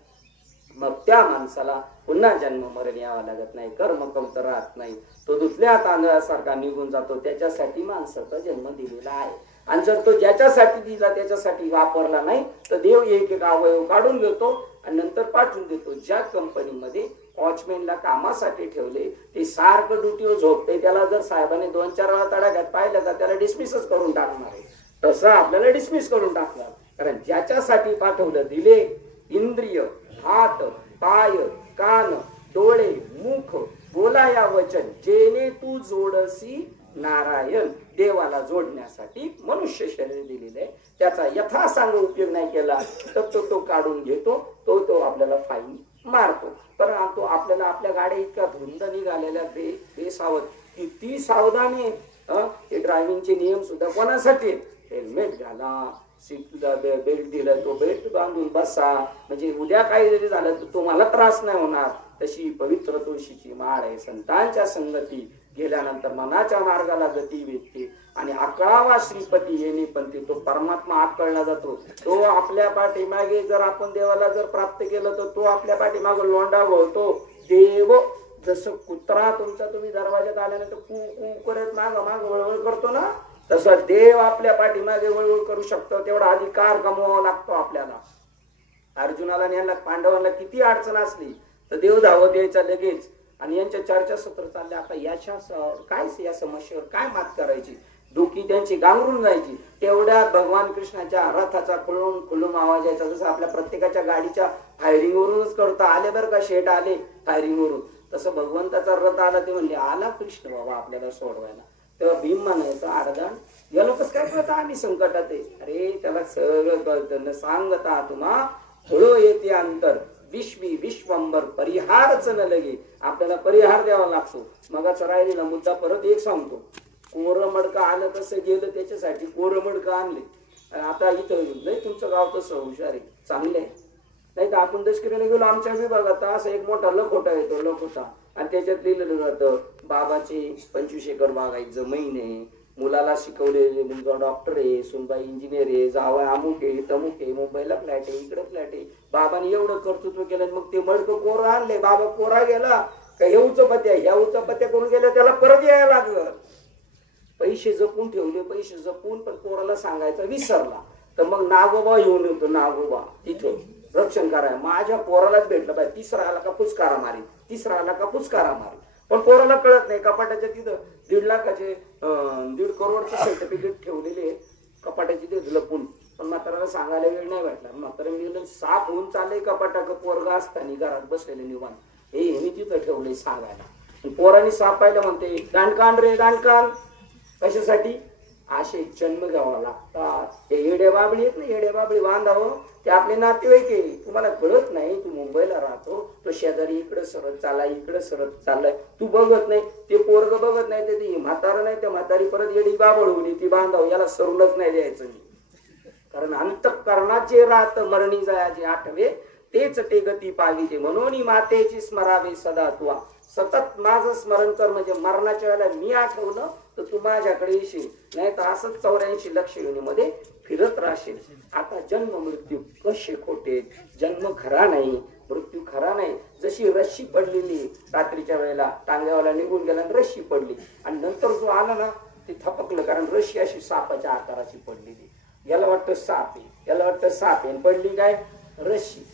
मग त्या माणसाला पुन्हा जन्म मरण यावं लागत नाही, कर्म कमतर राहत नाही, तो धुतल्या तांदळासारखा निघून जातो. त्याच्यासाठी माणसाचा जन्म दिलेला आहे. आणि जर तो ज्याच्यासाठी दिला त्याच्यासाठी वापरला नाही तर देव एक एक अवयव काढून घेतो आणि नंतर पाठवून देतो. ज्या कंपनीमध्ये वॉचमॅनला कामासाठी ठेवले ते सारखं ड्युटीवर झोपते, त्याला जर साहेबांनी 2-4 वेळा तडाख्यात पाहिलं तर त्याला डिसमिसच करून टाकणार आहे. तसं आपल्याला डिसमिस करून टाकणार. कारण ज्याच्यासाठी पाठवलं दिले इंद्रिय हात पाय कान डोळे मुख बोलाया वचन जेणे तू जोडसी नारायण. देवाला जोडण्यासाठी मनुष्य शरीर दिलेले आहे. त्याचा यथासांग उपयोग नाही केला तर तो काढून घेतो, तो आपल्याला फाईन मारतो. परंतु आपल्याला आपल्या गाड्या इतक्या धुंद निघालेल्या बेसावध किती सावधानी. हे ड्रायव्हिंगचे नियम सुद्धा कोणासाठी, हेल्मेट घाला, सीटला बेल्ट दिला तो बेल्ट बांधून बसा, म्हणजे उद्या काही जरी झालं तर तुम्हाला त्रास नाही होणार. तशी पवित्र तुळशीची माळ आहे. संतांच्या संगती गेल्यानंतर मनाच्या मार्गाला गती भेटते आणि 11वा श्रीपती येणे पण तो परमात्मा आकळला जातो. तो आपल्या पाठीमागे जर आपण देवाला जर प्राप्त केलं तर तो आपल्या पाठीमागे लोंढा घोळतो. देव जसं कुत्रा तुमचा तुम्ही दरवाजात आल्यानंतर कू कू करत माग माग वळवळ करतो ना, तसं देव आपल्या पाठीमागे वळवळ करू शकतो. तेवढा अधिकार गमवावा लागतो आपल्याला. अर्जुनाला आणि यांना पांडवांना किती अडचण असली तर देव धावत यायचा लगेच. आणि यांच्या चर्चासत्र चालले आता याच्या काय या समस्येवर काय मात करायची, डोकी त्यांची गांगरून जायची. तेवढ्यात भगवान कृष्णाच्या रथाचा खुळून खुळून आवाज यायचा. जसं आपल्या प्रत्येकाच्या गाडीच्या फायरिंग वरूनच करता आले बरं का, शेट आले फायरिंग वरून, तसं भगवंताचा रथ आला. ते म्हणले आला कृष्ण बाबा आपल्याला सोडवायला. तेव्हा भीम म्हणायचं अर्धान या लोकच काय कळतं आम्ही संकटात आहे. अरे त्याला सगळं कळतं. सांगता तुम्हा हळू येते अंतर विश्वी विश्वंबर परिहारच न लगे. आपल्याला परिहार द्यावा लागतो. मगाच राहिलेला मुद्दा परत एक सांगतो. कोरं मडकं आलं कसं गेलं त्याच्यासाठी कोरं मडकं आणले. आता इथं नाही तुमचं गाव तसं हुशार आहे चांगले आहे. नाही तर आपण दशकरीला गेलो आमच्या विभागात असं एक मोठा लखोटा येतो लखोटा आणि त्याच्यात लिहिलेलं जातं बाबाची 25 एकर बागायत जमीन आहे, मुलाला शिकवलेले मुलगा डॉक्टर आहे, सुनबाई इंजिनियर आहे, जावं अमुक आहे तमुक आहे, मुंबईला फ्लॅट आहे इकडे फ्लॅट आहे. बाबाने एवढं कर्तृत्व केलं मग ते मडकं कोरं आणले. बाबा कोरा गेला का हे उचपत्या ह्या उचपत्या करून गेल्या त्याला परत यायला लागलं. पैसे जपून ठेवले, पैसे जपून, पण पोराला सांगायचा विसरला, तर मग नागोबा येऊन येतो, नागोबा तिथे रक्षण करायला. माझ्या पोरालाच भेटलं पाहिजे, तिसरा आला का फुचकारा मारी, तिसरा आला का फुचकारा मारी. पण पोराला कळत नाही, कपाटाच्या तिथं 1.5 लाखाचे 1.5 करोडचे सर्टिफिकेट ठेवलेले कपाटाची ते लपून. पण म्हाताराला सांगायला वेळ नाही भेटला. म्हातारा मी साप होऊन चाललंय कपाटा का पोरगा असताना घरात बसलेले निवांत, हे मी तिथं ठेवले सांगायला. पोरांनी साप पाहिलं म्हणते दांडकान रे दांडकान. कशासाठी? असे जन्म घ्यावा लागतात. ते येडे बाबळी आहेत ना, येडे बाबळी बांधावं, ते आपले नातेवाईक आहे. तुम्हाला कळत नाही, तू मुंबईला राहतो, तो शेजारी इकडे सरत चाललाय, इकडे सरत चाललाय, तू बघत नाही, ते पोरग बघत नाही, ते म्हातारा नाही, त्या म्हातारी परत येडी बाबळ होऊन ती बांधावं, याला सरूनच नाही द्यायचं. कारण अंतःकरणात जे राहत मरणी जयाचे आठवे, तेच ते गती पाहिजे. म्हणून मातेची स्मरावे सदा तुआ. सतत माझं स्मरण कर, म्हणजे मरणाच्या वेळेला मी आठवलं तर तू माझ्याकडे येशील, नाही तर असंच 84 लक्ष योनीमध्ये फिरत राहशील. आता जन्म मृत्यू कसे खोटे, जन्म खरा नाही, मृत्यू खरा नाही. जशी रस्सी पडलेली रात्रीच्या वेळेला, टांग्यावाला निघून गेला आणि रस्सी पडली, आणि नंतर जो आला ना ते थपकलं, कारण रस्सी अशी सापाच्या आकाराची पडलेली. याला वाटतं साप आहे, याला वाटतं साप आहे, पडली काय रस्सी.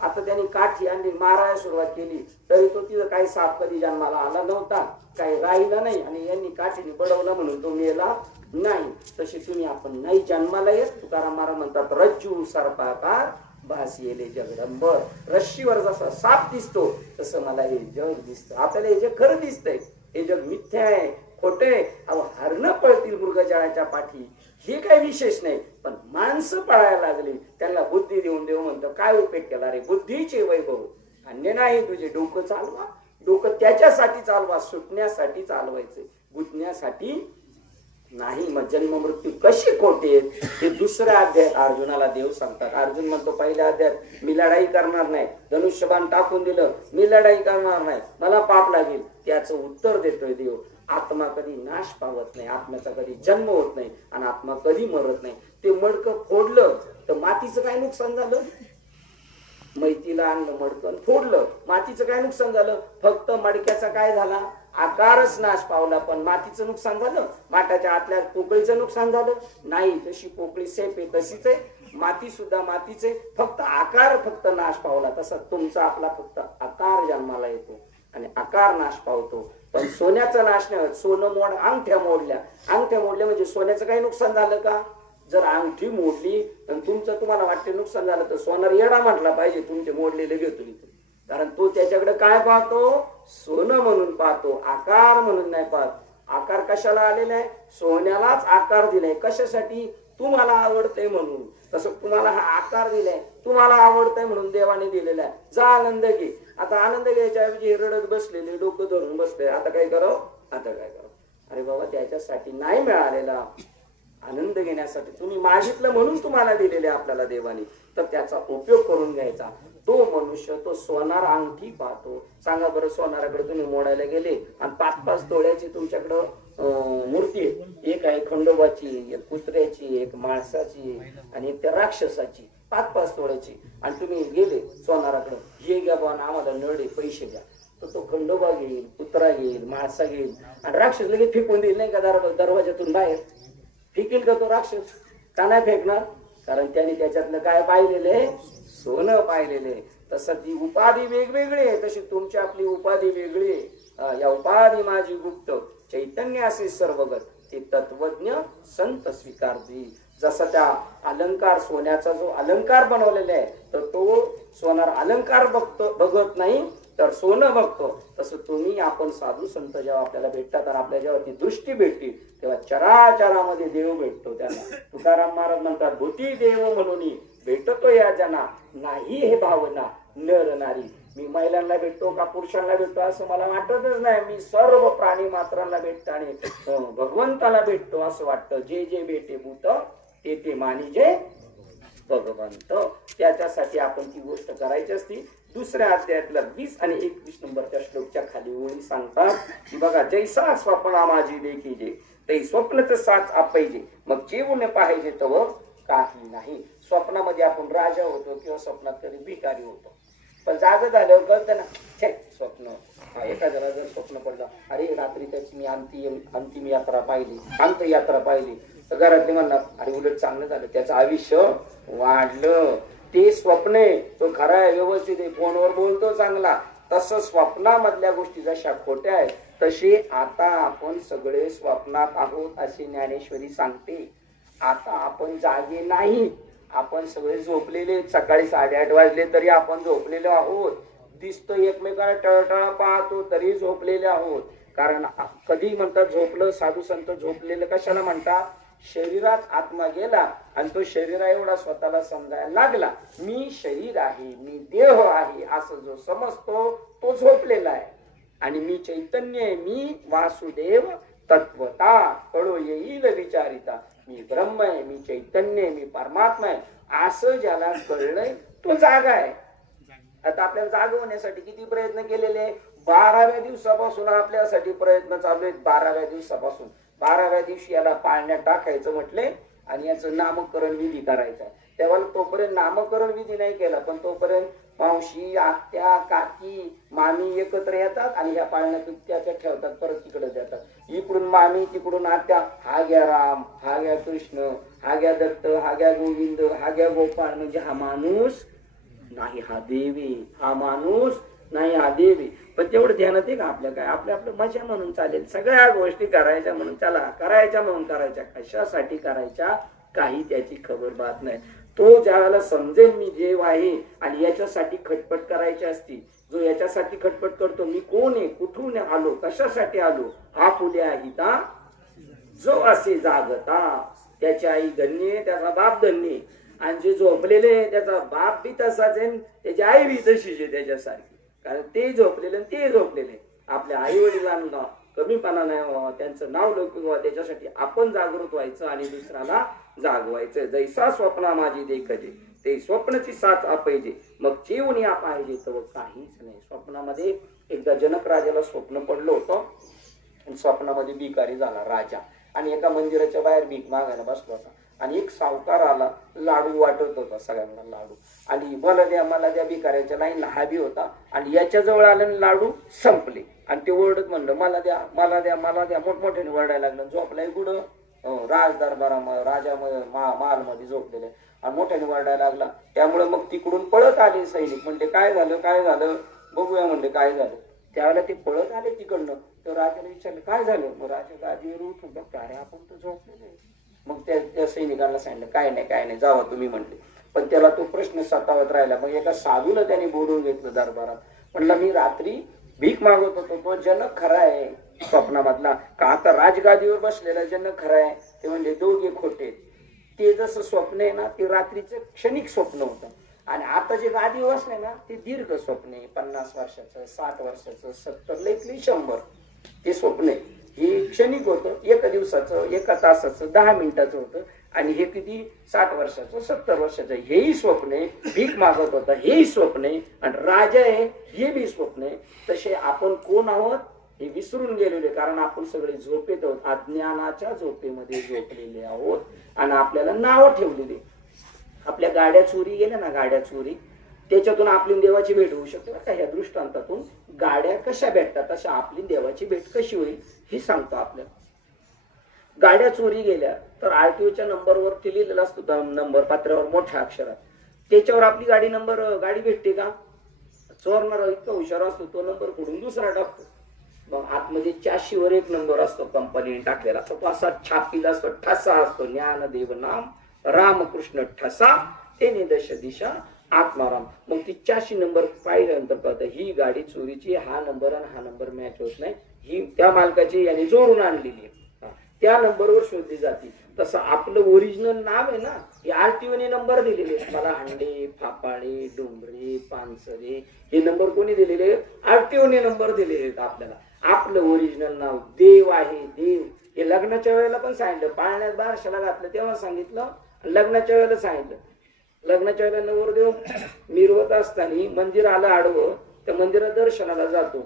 आता त्यांनी काठी आणली, मारायला सुरुवात केली, तरी तो तिथं काही साप कधी जन्माला आला नव्हता, काही राहिला नाही, आणि यांनी काठीने बडवला म्हणून तो मेला नाही. तसे तुम्ही आपण नाही जन्माला येत. तुकाराम महाराज म्हणतात रज्जू सर्पाकार भास येले जगदंबर. रश्शीवर जसा साप दिसतो तसं मला हे जग दिसतं. आपल्याला हे जग खरं दिसतंय, हे जग मिथ्या आहे, खोटे. अहो हरणं पळतील मृगजळाच्या पाठी, हे काही विशेष नाही. पण माणसं पळायला लागली, त्यांना बुद्धी देऊन देऊ म्हणतो. काय उपयोग केला रे? बुद्धीचे वैभव अन्य नाही तुझे. डोकं चालवा, डोकं त्याच्यासाठी चालवा, सुटण्यासाठी चालवायचे, बुजण्यासाठी नाही. मग जन्म मृत्यू कशी खोटे, हे दुसऱ्या अध्यायात अर्जुनाला देव सांगतात. अर्जुन म्हणतो पहिल्या अध्यायात मी लढाई करणार नाही, धनुष्यबाण टाकून दिलं, मी लढाई करणार नाही, मला पाप लागेल. त्याचं उत्तर देतोय देव, आत्मा कधी नाश पावत नाही, आत्म्याचा कधी जन्म होत नाही, आणि आत्मा कधी मरत नाही. ते मडकं फोडलं तर मातीचं काय नुकसान झालं? मैतीला आणलं मडकं फोडलं, मातीचं काय नुकसान झालं? फक्त मडक्याचा काय झाला? आकारच नाश पावला, पण मातीचं नुकसान झालं? माठाच्या आतल्या पोकळीचं नुकसान झालं नाही. जशी पोकळी सेफ आहे तशीच आहे, माती सुद्धा मातीच आहे, फक्त आकार फक्त नाश पावला. तसा तुमचा आपला फक्त आकार जन्माला येतो आणि आकार नाश पावतो, पण सोन्याचा नाश नाही होत. सोनं मोड, अंगठ्या मोडल्या, अंगठ्या मोडल्या म्हणजे सोन्याचं काही नुकसान झालं का? जर अंगठी मोडली आणि तुमचं तुम्हाला वाटते नुकसान झालं, तर सोनार येडा म्हटला पाहिजे तुमचे मोडलेले घेतो इथे. कारण तो त्याच्याकडे काय पाहतो? सोनं म्हणून पाहतो, आकार म्हणून नाही पाहत. आकार कशाला आलेला आहे? सोन्यालाच आकार दिलाय. कशासाठी? तुम्हाला आवडतंय म्हणून. तसं तुम्हाला हा आकार दिलाय, तुम्हाला आवडतंय म्हणून देवाने दिलेला आहे. जा आनंद घे. आता आनंद घ्यायच्या ऐवजी रडत बसलेले, डोकं धरून बसले, आता काय करावं, आता काय करावं? अरे बाबा, त्याच्यासाठी नाही मिळालेला, आनंद घेण्यासाठी तुम्ही मागितलं म्हणून तुम्हाला दिलेले आपल्याला देवाने, तर त्याचा उपयोग करून घ्यायचा. तो मनुष्य तो सोनार अंगठी पाहतो. सांगा बरं, सोनाराकडे तुम्ही मोडायला गेले आणि 5-5 तोळ्याची तुमच्याकडं मूर्ती आहे, एक आहे खंडोबाची, एक कुत्र्याची, एक माणसाची आणि एक त्या राक्षसाची, 5-5 तोळ्याची, आणि तुम्ही गेले सोनाराकडे, हे घ्या बा आम्हाला नळे पैसे द्या. तर तो खंडोबा घेईल, कुत्रा घेईल, माणसा घेईल, आणि राक्षस लगेच फेकून देईल नाही का दरवाजातून बाहेर. फेकील का तो राक्षस? का नाही फेकणार? कारण त्याने त्याच्यातलं काय पाहिलेले? सोनं पाहिलेले. तसं ती उपाधी वेगवेगळी आहे, तशी तुमची आपली उपाधी वेगळी आहे. या उपाधी माझी गुप्त, चैतन्य असे सर्वगत, ते तत्वज्ञ संत स्वीकारतील. जसं त्या अलंकार, सोन्याचा जो अलंकार बनवलेला आहे, तर तो सोनार अलंकार बघत नाही, तर सोनं बघतो. तसं तुम्ही आपण साधू संत जेव्हा आपल्याला भेटतात आणि आपल्या जेव्हा ती दृष्टी भेटते, तेव्हा चराचरामध्ये देव भेटतो. त्यांना तुकाराम महाराज म्हणतात, भूती देव म्हणून भेटतो या जना, नाही हे भावना नर नारी. मी महिलांना भेटतो का पुरुषांना भेटतो असं मला वाटतच नाही. मी सर्व प्राणी मात्रांना भेटतो आणि भगवंताला भेटतो असं वाटतं. जे जे भेटे भूत ते ते मानिजे भगवंत. त्याच्यासाठी आपण ती गोष्ट करायची असती. दुसऱ्या अध्यायातला 20 आणि 21 नंबरच्या श्लोकच्या खाली ओळी सांगतात की बघा, जैसा स्वप्ना माझी देखीजे, ते स्वप्नच साच आपायजे, मग जेवून पाहिजे तव काही नाही. स्वप्नामध्ये आपण राजा होतो किंवा स्वप्नात कधी भिकारी होतो. पण जाग झाल्यावर कळतं ना, छे स्वप्न. एखाद्याला जर स्वप्न पडलं, अरे रात्री त्याची मी अंतिम यात्रा पाहिली, अंत यात्रा पाहिली, तर घरातले म्हणणार अरे उलट चांगलं झालं, त्याचं आयुष्य वाढलं. ते स्वप्न आहे, तो खरा आहे, व्यवस्थित आहे, फोनवर बोलतो चांगला. तसं स्वप्नामधल्या गोष्टी जशा खोट्या आहेत, तशी आता आपण सगळे स्वप्नात आहोत अशी ज्ञानेश्वरी सांगते. आता आपण जागे नाही, आपण सगळे झोपलेले. सकाळी 8:30 वाजले तरी आपण झोपलेलो आहोत. दिसतो एकमेकाला, टळटळ पाहतो तरी झोपलेले आहोत. कारण कधी म्हणतात झोपलं, साधू संत झोपलेलं कशाला म्हणतात? शरीरात आत्मा गेला आणि तो शरीरा एवढा स्वतःला समजायला लागला, मी शरीर आहे, मी देह आहे असं जो समजतो तो झोपलेला आहे. आणि मी चैतन्य आहे, मी वासुदेव तत्वता कळो येईल विचारिता, मी ब्रह्म आहे, मी चैतन्य आहे, मी परमात्मा आहे असं ज्याला कळलंय तो जागा आहे. आता आपल्याला जाग होण्यासाठी किती प्रयत्न केलेले? 12व्या दिवसापासून आपल्यासाठी प्रयत्न चालू आहेत. 12व्या दिवसापासून 12व्या दिवशी याला पाळण्यात टाकायचं म्हटले आणि याचं नामकरण विधी करायचा. तेव्हा तोपर्यंत नामकरण विधी नाही केला, पण तोपर्यंत मावशी, आत्या, काकी, मामी एकत्र येतात आणि ह्या पाळण्यात त्याच्या ठेवतात, परत तिकडे देतात. इकडून मामी, तिकडून आत्या, हा घ्या राम, हा घ्या कृष्ण, हा घ्या दत्त, हा घ्या गोविंद, हा घ्या गोपाळ. म्हणजे हा माणूस नाही हा देवी, हा माणूस नाही हा देवी. पण तेवढं ध्यानात आहे का आपल्या? काय आपल्या आपलं मजा म्हणून चालेल, सगळ्या गोष्टी करायच्या म्हणून, चला करायच्या म्हणून करायच्या, कशासाठी करायच्या काही त्याची खबर बात नाही. तो ज्याला समजेल मी देव आहे आणि याच्यासाठी खटपट करायची असती, जो याच्यासाठी खटपट करतो मी कोण आहे, कुठून आलो, कशासाठी आलो, आपुल्या हिता जो असे जागता, त्याची आई धन्य, त्याचा बाप धन्य. आणि जे झोपलेले त्याचा बाप बी तसाच आहे, त्याची आई बी तशीच आहे त्याच्यासारखी. कारण ते झोपलेले ते झोपलेले. आपल्या आई वडिलांना कमीपणा नाही व्हावा, त्यांचं नाव लौकिक व्हावं, त्याच्यासाठी आपण जागृत व्हायचं आणि दुसऱ्याला जागवायचं. जैसा स्वप्ना माझी देखजे, ते स्वप्नाची साथ पाहिजे, मग जेवण या पाहिजे तर काहीच नाही. स्वप्नामध्ये एकदा जनक राजाला स्वप्न पडलं होतं. स्वप्नामध्ये भिकारी झाला राजा आणि एका मंदिराच्या बाहेर भीक मागायला बसला होता. आणि एक सावकार आला, लाडू वाटत होता सगळ्यांना लाडू, आणि मला द्या भिकाऱ्याच्या लाईनला हाबी होता. आणि याच्या जवळ आल्याने लाडू संपले आणि ते ओरडत म्हणलं मला द्या, मला द्या, मला द्या, मोठमोठ्याने ओरडायला लागलं. झोपलाय कुठं? राज दरबारामध्ये, राजामध्ये, महालमध्ये झोपलेले आणि मोठ्याने ओरडायला लागला. त्यामुळे मग तिकडून पळत आले सैनिक. म्हणले काय झालं, काय झालं, बघूया म्हणले काय झालं. त्यावेळेला ते पळत आले तिकडनं. तर राजाला विचारलं काय झालं? मग राजा गादीवर उठून बघतो, अरे आपण तर झोपलेले. मग त्या सैनिकांना सांगितलं काय नाही जावा तुम्ही म्हणले. पण त्याला तो प्रश्न सतावत राहिला. मग एका साधूला त्याने बोलवून घेतलं दरबारात. म्हणलं मी रात्री भीक मागत होतो, तो जनक खरा आहे स्वप्नामधला का आता राजगादीवर बसलेला जनक खरा आहे? ते म्हणजे दोघे खोटे. ते जसं स्वप्न आहे ना, ते रात्रीचं क्षणिक स्वप्न होतं आणि आता जे गादीवर बसले ना ते दीर्घ स्वप्न आहे. 50 वर्षाचं, 60 वर्षाचं, 70, लेखली 100 ते स्वप्न आहे. हे क्षणिक होतं, एका दिवसाचं, एका तासाचं, 10 मिनिटाचं होतं. आणि हे किती 60 वर्षाचं, 70 वर्षाचं, हेही स्वप्न आहे. भीक मागत होता हेही स्वप्न आहे. आणि राजा आहे हे बी स्वप्न आहे. तसे आपण कोण आहोत हे विसरून गेलेले, कारण आपण सगळे झोपेत आहोत, अज्ञानाच्या झोपेमध्ये झोपलेले आहोत. आणि आपल्याला नाव ठेवलेले. आपल्या गाड्या चोरी गेल्या ना, गाड्या चोरी, त्याच्यातून आपली देवाची भेट होऊ शकते का? ह्या दृष्टांतातून गाड्या कशा भेटतात तशा आपली देवाची भेट कशी होईल हे सांगतो आपल्याला. गाड्या चोरी गेल्या तर आरटीओच्या नंबरवरती लिहिलेला असतो, नंबर पत्र्यावर मोठ्या अक्षरात, त्याच्यावर आपली गाडी भेटते का? चोरणारा इतका हुशार असतो, तो नंबर फोडून दुसरा टाकतो. मग आतमध्ये चॅशीवर एक नंबर असतो कंपनीने टाकलेला, तो असा छापीला असतो, ठसा असतो, ज्ञानदेव नाम रामकृष्ण ठसा तेने दश दिशा आत्माराम. मग ती 84 नंबर पाहिल्यानंतर कळतं ही गाडी चोरीची, हा नंबर आणि हा नंबर मॅच होत नाही, ही त्या मालकाची याने चोरून आणलेली आहे, त्या नंबरवर शोधली जाते. तसं आपलं ओरिजिनल नाव आहे ना, हे आरटीओने नंबर दिलेले. मला हांडे, फापाळे, डोंगरे, पानसरे हे नंबर कोणी दिलेले? आरटीओने नंबर दिलेले आहेत आपल्याला. आपलं ओरिजिनल नाव देव आहे. देव हे लग्नाच्या वेळेला पण सांगितलं, पाळण्यात बारशाला घातलं तेव्हा सांगितलं, लग्नाच्या वेळेला सांगितलं. लग्नाच्या वेळेला नवरदेव मिरवत असताना मंदिर आलं आडवं, त्या मंदिरात दर्शनाला जातो.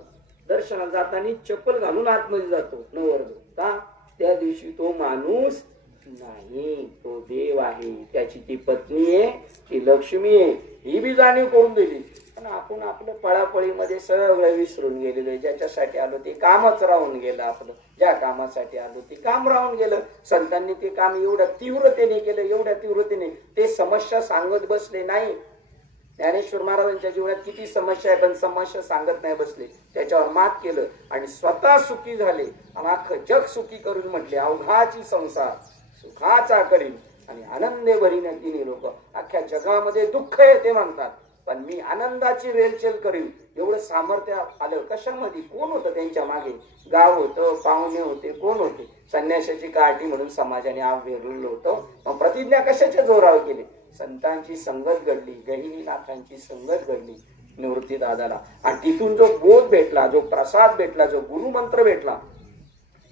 दर्शनाला जाताना चप्पल घालून आतमध्ये जातो नवरदेव का? त्या दिवशी तो माणूस नाही, तो देव आहे, त्याची ती पत्नी आहे, ती लक्ष्मी आहे, ही बी जाणीव करून दिली. पण आपण आपलं पळापळीमध्ये सगळं विसरून गेलेलो आहे. ज्याच्यासाठी आलो ते कामच राहून गेलं आपलं. ज्या कामासाठी आलो ते काम राहून गेलं. संतांनी ते काम एवढ्या तीव्रतेने केलं, एवढ्या तीव्रतेने ते समस्या सांगत बसले नाही. ज्ञानेश्वर महाराजांच्या जीवनात किती समस्या आहे, पण समस्या सांगत नाही बसले. त्याच्यावर मात केलं आणि स्वतः सुखी झाले आणि अख्खं जग सुखी करून म्हटले, अवघाची संसार सुखाचा करीन आणि आनंदे भरीन. तिने लोक अख्ख्या जगामध्ये दुःख आहे ते म्हणतात, पण मी आनंदाची रेलचेल करीन. एवढं सामर्थ्य आलं कशामध्ये? कोण होतं त्यांच्या मागे? गाव होतं, पाहुणे होते, कोण होते? संन्यासाची काठी म्हणून समाजाने आवेरलं होतं. मग प्रतिज्ञा कशाच्या जोरावर केली? संतांची संगत घडली, गहिनीनाथांची संगत घडली निवृत्ती दादाला. आणि तिथून जो बोध भेटला, जो प्रसाद भेटला, जो गुरुमंत्र भेटला,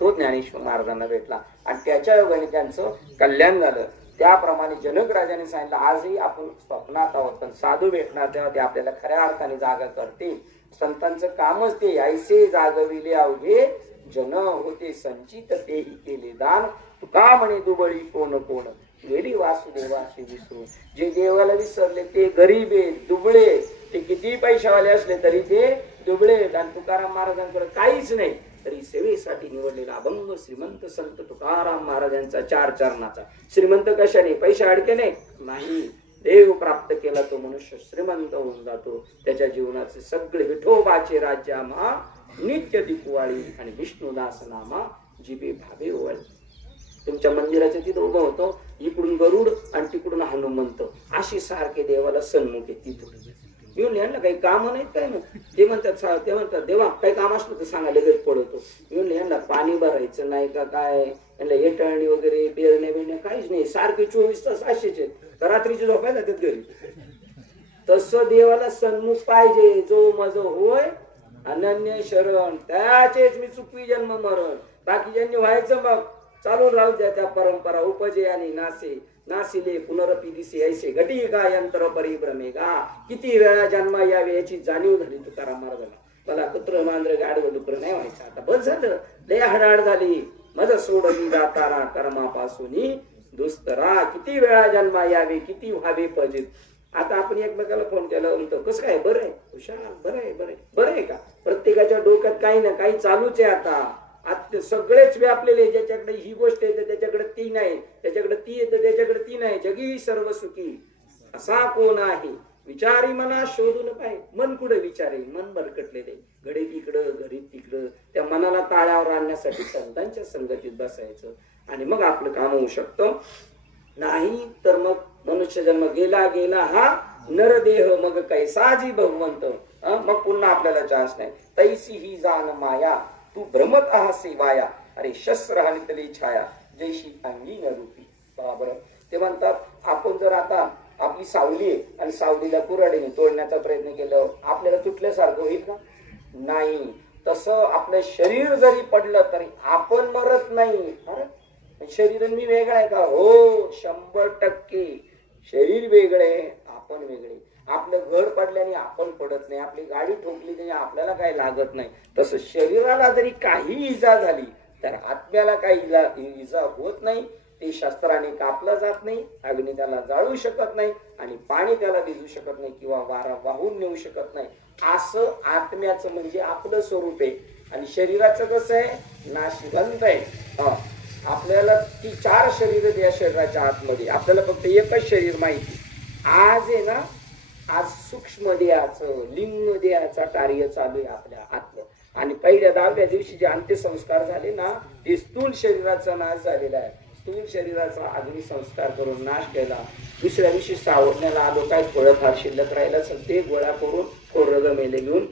तो ज्ञानेश्वर महाराजांना भेटला आणि त्याच्या योगाने त्यांचं कल्याण झालं. त्याप्रमाणे जनक राजाने सांगितलं, आजही आपण स्वप्नात आहोत, पण साधू भेटणार तेव्हा ते आपल्याला खऱ्या अर्थाने जागा करतील. संतांचं कामच ते, ऐसे जागविले अवघे जन होते संचित, तेही केले दान. तुका म्हणे दुबळी कोण कोण गेली वासुदेवाशी विसरून. जे देवाला विसरले ते गरीब आहेत, दुबळे. ते किती पैशावाले असले तरी ते दुबळे आहेत. आणि तुकाराम महाराजांकडे काहीच नाही, तरी सेवेसाठी निवडलेला अभंग श्रीमंत संत तुकाराम महाराजांचा 4 चरणाचा. श्रीमंत कशाने? पैसे अडके नाही. देव प्राप्त केला तो मनुष्य श्रीमंत होऊन जातो. त्याच्या जीवनाचे सगळे विठोबाचे राज्यामा नित्य दिपवाळी आणि विष्णुदास नामा जिबे भावे ओवाळी. तुमच्या मंदिराच्या तिथं उभं होतो, इकडून गरुड आणि तिकडून हनुमंत, अशी सारखे देवाला सन्मुख आहे. तिथं येऊन यांना काही काम नाहीत काय? मग ते म्हणतात देवा काही काम असलं तर सांगा, लगेच पळतो. येऊन यांना पाणी भरायचं नाही का काय? यांना हेटाळणी वगैरे पेरण्या बिरण्या काहीच नाही. सारखे 24 तास असेच आहेत. रात्रीची झोपायला जातात घरी. तसं देवाला सन्मुख पाहिजे. जो मज होय अनन्य शरण, त्याचेच मी चुकवी जन्म मरण. बाकी ज्यांनी व्हायचं मग चालून राहू द्या त्या परंपरा. उपजे आणि नासे नासिले पुनरपी दिसे ऐसे घटी का यंत्र परिभ्रमे गा. किती वेळा जन्म यावे याची जाणीव झाली तुकाराम महाराजांना. मला कुत्र मांजर गाडवं डुकर नाही व्हायचं. आता बस झालं, लय हडाड झाली. मज सोडली जातारा कर्मापासून दुस्तरा. किती वेळा जन्म यावे, किती व्हावे पजित. आता आपण एकमेकाला फोन केला म्हणतो, कसं काय? बरं आहे, हुशार, बरं आहे, बरं आहे, बरं आहे का? प्रत्येकाच्या डोक्यात काही ना काही चालूच आहे. आता सगळेच व्यापलेले. ज्याच्याकडे ही गोष्ट येते त्याच्याकडे ती नाही, त्याच्याकडे ती येते त्याच्याकडे ती नाही. जगी सर्व सुखी असा कोण आहे? विचारी मना शोधून पाय. मन कुठे विचारे? मन भरकटलेले. घडी तिकडं घडी तिकडं. त्या मनाला ताळ्यावर आणण्यासाठी संतांच्या संगतीत बसायचं आणि मग आपलं काम होऊ शकतं. नाही तर मग मनुष्य जन्म गेला गेला हा नरदेह, मग कैसाजी भगवंत. मग पुन्हा आपल्याला चान्स नाही. तैसी ही जाण माया तू भ्रमत आहासे वाया. अरे शस्त्र हानितली छाया जैशी अंगी न रूपी. बरोबर. ते म्हणतात आपण जर आता आपली सावली आहे आणि सावलीला कुऱ्हाडीने तोडण्याचा प्रयत्न केल्यावर आपल्याला तुटल्यासारखं होईल का? नाही. तसं आपलं शरीर जरी पडलं तरी आपण मरत नाही. शरीर मी वेगळं आहे का? हो, 100% शरीर वेगळे, आपण वेगळे. आपलं घर पडल्याने आपण पडत नाही, आपली गाडी ठोकली तरी आपल्याला काही लागत नाही. तसं शरीराला जरी काही इजा झाली तर आत्म्याला काही इजा होत नाही. ते शस्त्राने कापलं जात नाही, अग्नी त्याला जाळू शकत नाही आणि पाणी त्याला भिजू शकत नाही किंवा वारा वाहून नेऊ शकत नाही. असं आत्म्याचं म्हणजे आपलं स्वरूप आहे. आणि शरीराचं कसं आहे? नाशिवंत आहे. आपल्याला ती 4 शरीर या शरीराच्या आतमध्ये. आपल्याला फक्त एकच शरीर माहिती. आज आहे ना, आज सूक्ष्म देहाचं लिंग देहाचा कार्य चालू आहे आपल्या आतलं. आणि पहिल्या 10व्या दिवशी जे अंत्यसंस्कार झाले ना, ते स्थूल शरीराचा नाश झालेला आहे. स्थूल शरीराचा अग्निसंस्कार करून नाश केला. दुसऱ्या दिवशी सावरण्याला आलो, काय थोडंफार शिल्लक राहिलं ते गोळा करून कोरग मेले घेऊन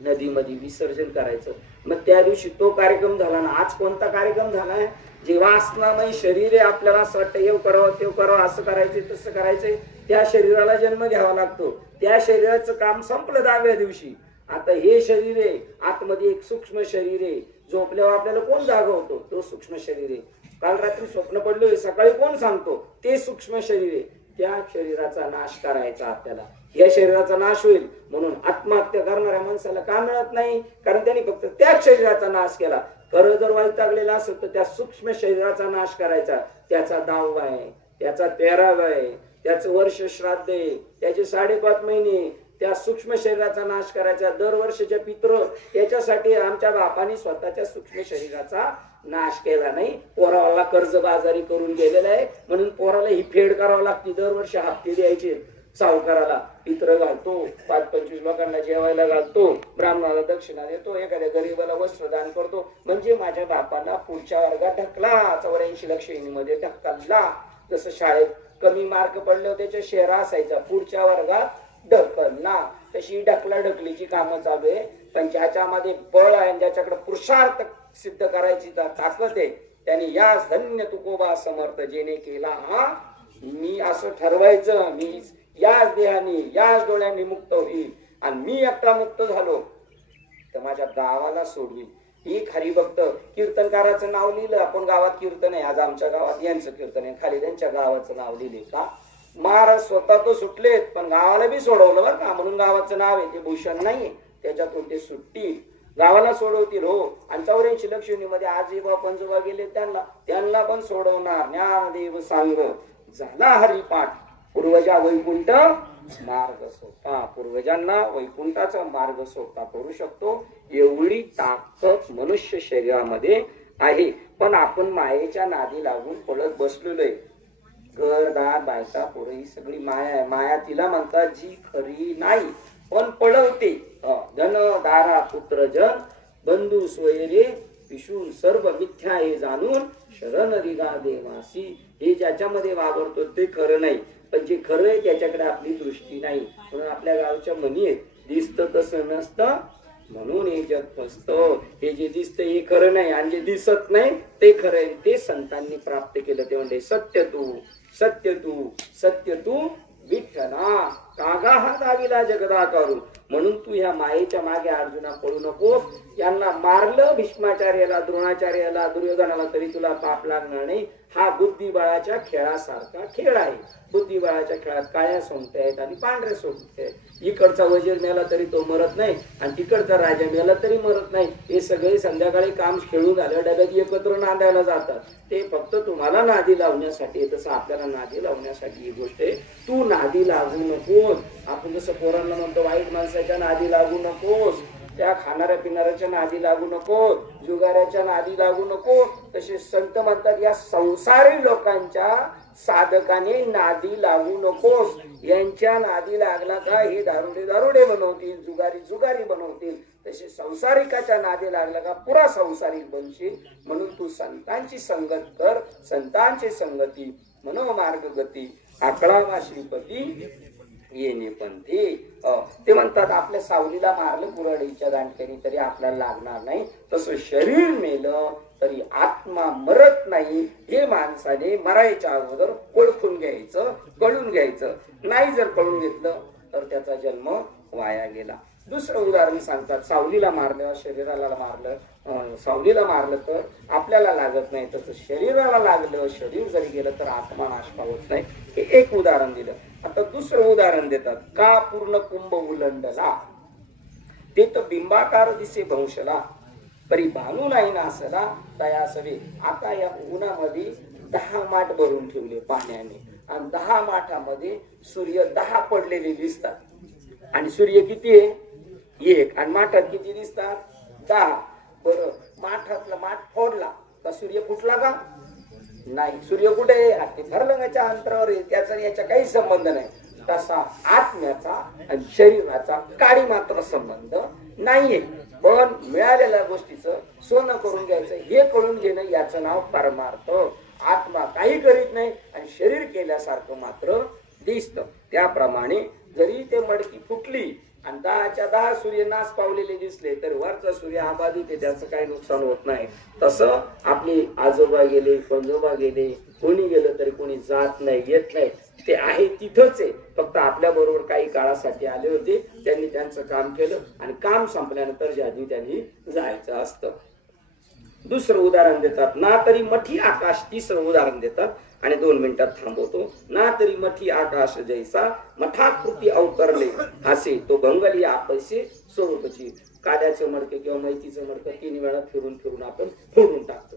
नदीमध्ये विसर्जन करायचं. मग त्या दिवशी तो कार्यक्रम झाला ना. आज कोणता कार्यक्रम झालाय? जे वासनामय शरीर आहे, आपल्याला असं वाटतं येऊ करावं तेव करावं, असं करायचंय तसं करायचंय, त्या शरीराला जन्म घ्यावा लागतो. त्या शरीराचं काम संपलं 10व्या दिवशी. आता हे शरीर आहे, आतमध्ये एक सूक्ष्म शरीर आहे. झोपल्यावर आपल्याला कोण जागवतो? तो सूक्ष्म शरीर आहे. काल रात्री स्वप्न पडलोय, सकाळी कोण सांगतो? ते सूक्ष्म शरीर आहे. त्या शरीराचा नाश करायचा आपल्याला. या शरीराचा नाश होईल म्हणून आत्महत्या करणाऱ्या माणसाला का मिळत नाही? कारण त्यांनी फक्त त्याच शरीराचा नाश केला. कर जर वैतागलेला असेल तर त्या सूक्ष्म शरीराचा नाश करायचा. त्याचा 10वा आहे, त्याचा 13वा आहे, त्याचं वर्ष श्राद्ध आहे, त्याचे 5.5 महिने, त्या सूक्ष्म शरीराचा नाश करायचा. दरवर्षीचे पित्र त्याच्यासाठी आमच्या बापाने स्वतःच्या सूक्ष्म शरीराचा नाश केला नाही. पोराला कर्जबाजारी करून गेलेला आहे म्हणून पोराला ही फेड करावं लागते. दरवर्षी हप्ते द्यायचे सावकाराला. पित्र घालतो, 5-25 लोकांना जेवायला घालतो, ब्राह्मणाला दक्षिणा देतो, एखाद्या गरीबाला वस्त्रदान करतो. म्हणजे माझ्या बापाला पुढच्या वर्गात ढकला, 84 लक्षणीमध्ये ढकलला. जसं शाळेत कमी मार्क पडले होते त्याच्या शेरा असायचा, पुढच्या वर्गात ढकलला. तशी ढकलीची कामं चालू आहे. पण ज्याच्यामध्ये बळ आहे, ज्याच्याकडे पुरुषार्थ सिद्ध करायची ताकद आहे, त्याने याच धन्य तुकोबा समर्थ जेने केला हा. मी असं ठरवायचं, मी याच देहाने याच डोळ्यांनी मुक्त होईल आणि मी एकटा मुक्त झालो तर माझ्या गावाला सोडवी. ही खरी भक्त. कीर्तनकाराचं नाव लिहिलं आपण, गावात कीर्तन आहे. आज आमच्या गावात यांचं कीर्तन आहे, खाली त्यांच्या गावाचं नाव लिहिले का. महाराज स्वतः तो सुटलेत पण गावाला बी सोडवलं बरं का, म्हणून गावाचं नाव आहे. ते भूषण नाहीये, त्याच्यातून ते सुटतील, गावाला सोडवतील. हो. आणि 84 लक्षणीमध्ये आजीबा पंजोबा गेले, त्यांना पण सोडवणार. ज्ञानदेव सांग झाला हरिपाठ. पूर्वजा वैकुंठ मार्ग सोपा. पूर्वजांना वैकुंठाचा मार्ग सोपा करू शकतो एवढी ताकद मनुष्य शरीरामध्ये आहे. पण आपण मायेच्या नादी लागून पळत बसलेलो आहे. घरदार बायका पोरं ही सगळी माया आहे. माया तिला म्हणतात जी खरी नाही पण पळवते. धन दारा पुत्र जन बंधू स्वयरे विषून सर्व मिथ्या हे जाणून शरण रिगा देवासी. हे ज्याच्यामध्ये वावरतो ते खरं नाही, पण जे खरं आहे त्याच्याकडे आपली दृष्टी नाही. म्हणून आपल्या गावच्या म्हणी आहेत, दिसतं तसं नसतं म्हणून हे जग फसतं. हे जे दिसतं हे खरं नाही आणि जे दिसत नाही ते खरं आहे. ते संतांनी प्राप्त केलं. ते म्हणजे सत्य तू सत्य तू सत्य तू विठ्ठला कागा हा दाविला जगदा करू. म्हणून तू ह्या मायेच्या मागे अर्जुना पडू नकोस. यांना मारलं भीष्माचार्याला, द्रोणाचार्याला, दुर्योधनाला तरी तुला पाप लागणार नाही. हा बुद्धिबळाच्या खेळासारखा खेळ आहे. बुद्धिबळाच्या खेळात काळ्या सोंगट्या आहेत आणि पांढऱ्या सोंगट्या आहेत. इकडचा वजीर मेला तरी तो मरत नाही आणि तिकडचा राजा मेला तरी मरत नाही. हे सगळे संध्याकाळी काम खेळून झालं डब्यात एकत्र नांदायला जातात. ते फक्त तुम्हाला नादी लावण्यासाठी. तसं आपल्याला नादी लावण्यासाठी ही गोष्ट आहे. तू नादी लागू नकोस. आपण जसं पोरांना म्हणतो वाईट माणसाच्या नादी लागू नकोस, त्या खाणाऱ्या पिणाऱ्याच्या नादी लागू नको, जुगाऱ्याच्या नादी लागू नको. तसे संत म्हणतात या संसारी लोकांच्या साधकाने नादी लागू नकोस. यांच्या नादी लागला का हे दारुडे बनवतील, जुगारी बनवतील. तसे संसारिकाच्या नादी लागला का पुरा संसारिक बनशील. म्हणून तू संतांची संगत कर. संतांची संगती मनोमार्ग गती आकळावा श्रीपती येणे पंथी. ते म्हणतात आपल्या सावलीला मारलं कुऱ्हाडीच्या दांडक्याने तरी आपल्याला लागणार नाही. तसं शरीर मेलं तरी आत्मा मरत नाही. हे माणसाने मरायच्या अगोदर ओळखून घ्यायचं, कळून घ्यायचं. नाही जर कळून घेतलं तर त्याचा जन्म वाया गेला. दुसरं उदाहरण सांगतात, सावलीला मारलं, शरीराला मारलं. सावलीला मारलं तर आपल्याला लागत नाही, तसं शरीराला लागलं, शरीर जरी गेलं तर आत्मा नाश पावत नाही. हे एक उदाहरण दिलं. आता दुसरं उदाहरण देतात, का पूर्ण कुंभ उलंडला ते तर बिंबाकार दिसे भंशला परी भानू नाही नासला तयासवे. आता या उन्हामध्ये 10 माठ भरून ठेवले पाण्याने आणि 10 माठामध्ये सूर्य 10 पडलेले दिसतात. आणि सूर्य किती आहे? 1. आणि माठात किती दिसतात? 10. बरं, माठातला माठ फोडला का सूर्य फुटला का? नाही. सूर्य कुठे आहे? ते फरलंगाच्या अंतरावर आहे. त्याचा याचा काही संबंध नाही. तसा आत्म्याचा आणि शरीराचा काडी मात्र संबंध नाहीये. पण मिळालेल्या गोष्टीचं सोनं करून घ्यायचं हे कळून घेणं याचं नाव परमार्थ. आत्मा काही करीत नाही आणि शरीर केल्यासारखं मात्र दिसतं. त्याप्रमाणे जरी ते मडकी फुटली आणि 10च्या 10 सूर्य नाश पावलेले दिसले तर वरचा सूर्य आबाधित आहे, त्याचं काही नुकसान होत नाही. तसं आपले आजोबा गेले, पंजोबा गेले, कोणी गेलं तरी कोणी जात नाही, येत नाही. ते आहे तिथंच आहे. फक्त आपल्या बरोबर काही काळासाठी आले होते, त्यांनी त्यांचं काम केलं आणि काम संपल्यानंतर ज्यांनी त्यांनी जायचं असतं. दुसरं उदाहरण देतात, ना तरी मठी आकाश. तिसरं उदाहरण देतात आणि 2 मिनिटात थांबवतो. ना तरी मठी आकाश जैसा मठाकृती अवतरले असे तो भंगली आपैसे स्वरूपची. काड्याचं मडकं किंवा मैतीचं मडकं 3 वेळा फिरून फिरून आपण फोडून टाकतो.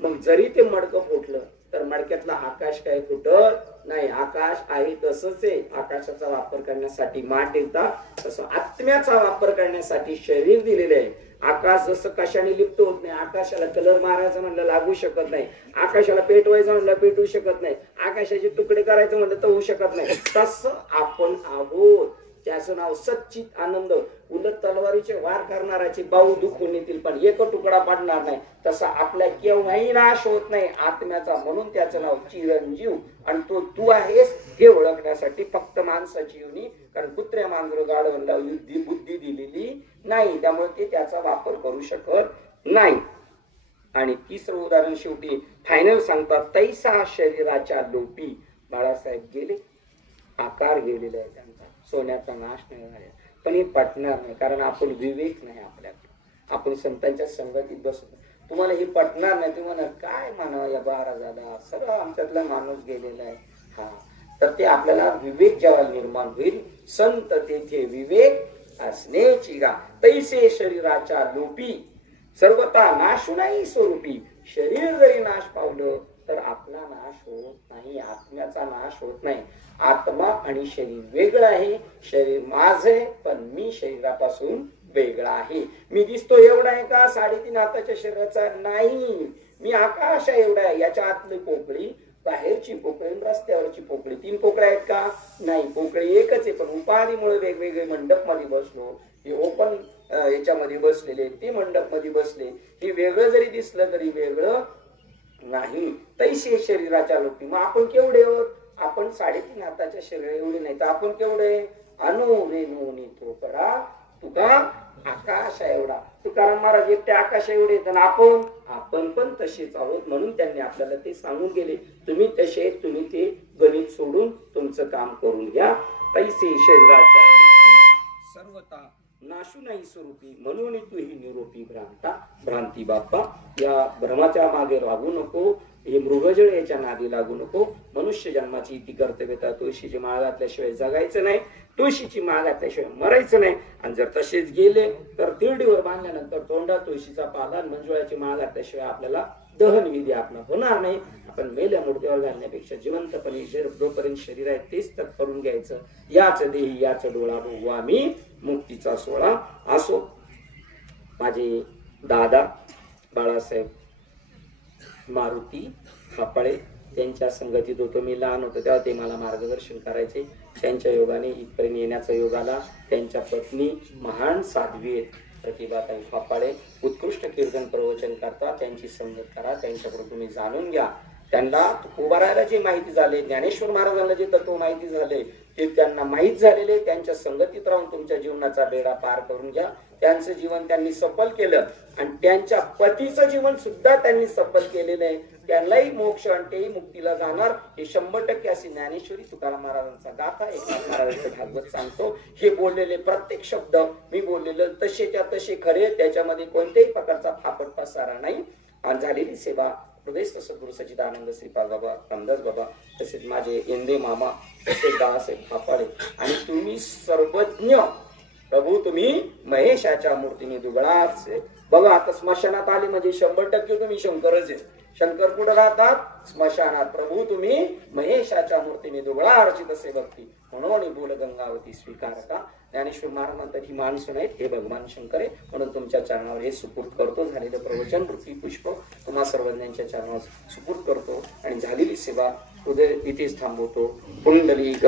मग जरी ते मडकं फुटलं तर मडक्यातला आकाश काय फुटत नाही, आकाश आहे तसंच आहे. आकाशाचा वापर करण्यासाठी माठ येतात, तसं आत्म्याचा वापर करण्यासाठी शरीर दिलेले आहे. आकाश जसं कशाने लिप्त होत नाही, आकाशाला कलर मारायचं म्हणलं लागू शकत नाही, आकाशाला पेटवायचं म्हणलं पेटवू शकत नाही, आकाशाचे तुकडे करायचं म्हणलं तर होऊ शकत नाही. तसं आपण आहोत. त्याचं नाव सच्चित आनंद. उलट तलवारीचे वार करणाराचे बाहू दुखून येतील पण एक तुकडा पडणार नाही. तसा आपल्या केव्हाही नाश होत नाही आत्म्याचा, म्हणून त्याचं नाव चिरंजीव. आणि तो तू आहेस हे ओळखण्यासाठी फक्त माणसाची योनी, कारण कुत्र्या मांजर गाढवांना बुद्धी दिलेली नाही, त्यामुळे ते त्याचा वापर करू शकत नाही. आणि तिसरं उदाहरण शेवटी फायनल सांगतात, तैसा शरीराच्या लोपी. बाळासाहेब गेले, आकार गेलेला आहे त्यांचा, सोन्याचा नाश नाही झाला, पण हे पटणार नाही, कारण आपण विवेक नाही आपल्याकडे. आपण संतांच्या संगतीत बसतो, तुम्हाला हे पटणार नाही. तुम्हाला काय म्हणावं या महाराजाला, सगळं आमच्यातला माणूस गेलेला आहे. हा, तर ते आपल्याला विवेक जेव्हा निर्माण होईल, संत तेथे विवेक असण्याची गा. तैसे शरीराच्या लोपी सर्वता नाशू नाही स्वरूपी. शरीर जरी नाश पावलं तर आपला नाश होत नाही, आत्म्याचा नाश होत नाही. आत्मा आणि शरीर वेगळं आहे. शरीर माझे पण मी शरीरापासून वेगळा आहे. मी दिसतो एवढा आहे का 3.5 हाताच्या शरीराचा? नाही, मी आकाश एवढा आहे. याच्या आतली पोकळी, बाहेरची पोकळी, रस्त्यावरची पोकळी, 3 पोकळ्या आहेत का? नाही, पोकळी एकच आहे. पण उपाधीमुळे वेगवेगळे मंडप मध्ये बसलो, हे ओपन याच्यामध्ये बसलेले, ते मंडप मध्ये बसले, हे वेगळं जरी दिसलं तरी वेगळं नाही. तैसे शरीराच्या लोपी. मग आपण केवढे आहोत? आपण 3.5 हाताच्या शरीर एवढे नाही, तर आपण केवढे? अणुरेणूनी तोकडा तुका आकाश एवढा. तुकाराम महाराज एकटे आकाश एवढे, तर आपण पण तसेच आहोत. म्हणून त्यांनी आपल्याला ते सांगून गेले, तुम्ही तसे, तुम्ही ते गणित सोडून तुमचं काम करून घ्या. तैसे शरीराच्या लोपी सर्वता नाशू नाही स्वरूपी, म्हणून तू ही निरोपी भ्रांती. बाप्पा, या भ्रमाच्या मागे लागू नको, हे मृगजळ याच्या नादी लागू नको. मनुष्य जन्माची इति कर्तव्यता. तुळशीची माळ घातल्याशिवाय जगायचं नाही, तुळशीची माळ घातल्याशिवाय मरायचं नाही. आणि जर तसेच गेले तर तिरडीवर बांधल्यानंतर तोंडात तुळशीचा पाला, मंजुळाची माळ घातल्याशिवाय आपल्याला दहन विधी आपला होणार नाही. आपण मेल्या मूर्तीवर घालण्यापेक्षा जिवंतपणे जोपर्यंत शरीर आहे तेच तर करून घ्यायचं. याच देही याच डोळा बघू आम्ही मुक्तीचा सोहळा. असो, माझे दादा बाळासाहेब मारुती खापाळे त्यांच्या संगतीत होतो. मी लहान होतो तेव्हा ते मला मार्गदर्शन करायचे. त्यांच्या योगाने इथपर्यंत येण्याचा योग आला. त्यांच्या पत्नी महान साध्वी आहेत, प्रतिभाताई खापाळे, उत्कृष्ट कीर्तन प्रवचन करतात. त्यांची संगत करा, त्यांच्याकडून तुम्ही जाणून घ्या. त्यांना उभारायला जे माहिती झाले, ज्ञानेश्वर महाराजांना जे तत्व माहिती झाले ते त्यांना माहीत झालेले. त्यांच्या संगतीत राहून तुमच्या जीवनाचा बेडा पार करून घ्या. त्यांचं जीवन त्यांनी सफल केलं आणि त्यांच्या पतीचं जीवन सुद्धा त्यांनी सफल केलेलं आहे. त्यांनाही मोक्ष आणि तेही मुक्तीला जाणार हे 100% अशी ज्ञानेश्वरी तुकाराम महाराजांचा गाथा, एकनाथ महाराजांचं भागवत सांगतो. हे बोललेले प्रत्येक शब्द मी बोललेलं तसेच्या तसे खरे, त्याच्यामध्ये कोणत्याही प्रकारचा फापट पसारा नाही. आणि झालेली सेवा प्रदेश सद्गुरू सच्चिदानंद श्रीपाद बाबा, रामदास बाबा, तसेच माझे इंदे मामा, तसेच बाळासाहेब खापाळे. आणि तुम्ही सर्वज्ञ प्रभू, तुम्ही महेशाच्या मूर्तीने दुबळाच. बघा, आता स्मशानात आले म्हणजे 100% तुम्ही शंकरच आहे. शंकर कुठे राहतात? स्मशानात. प्रभू, तुम्ही महेशाच्या मूर्तीने दुबळा अर्चित असे भक्ती, म्हणून बोल गंगावती स्वीकार का. ज्ञानेश्वर महाराज म्हणतात ही माणसं नाहीत, हे भगवान शंकर आहे, म्हणून तुमच्या चरणावर हे सुपूर्द करतो. झालेलं प्रवचन पृथ्वी पुष्प तुम्हा सर्वज्ञांच्या चरणावर सुपूर्द करतो आणि झालेली सेवा उद्या इथेच थांबवतो. पुंडलिक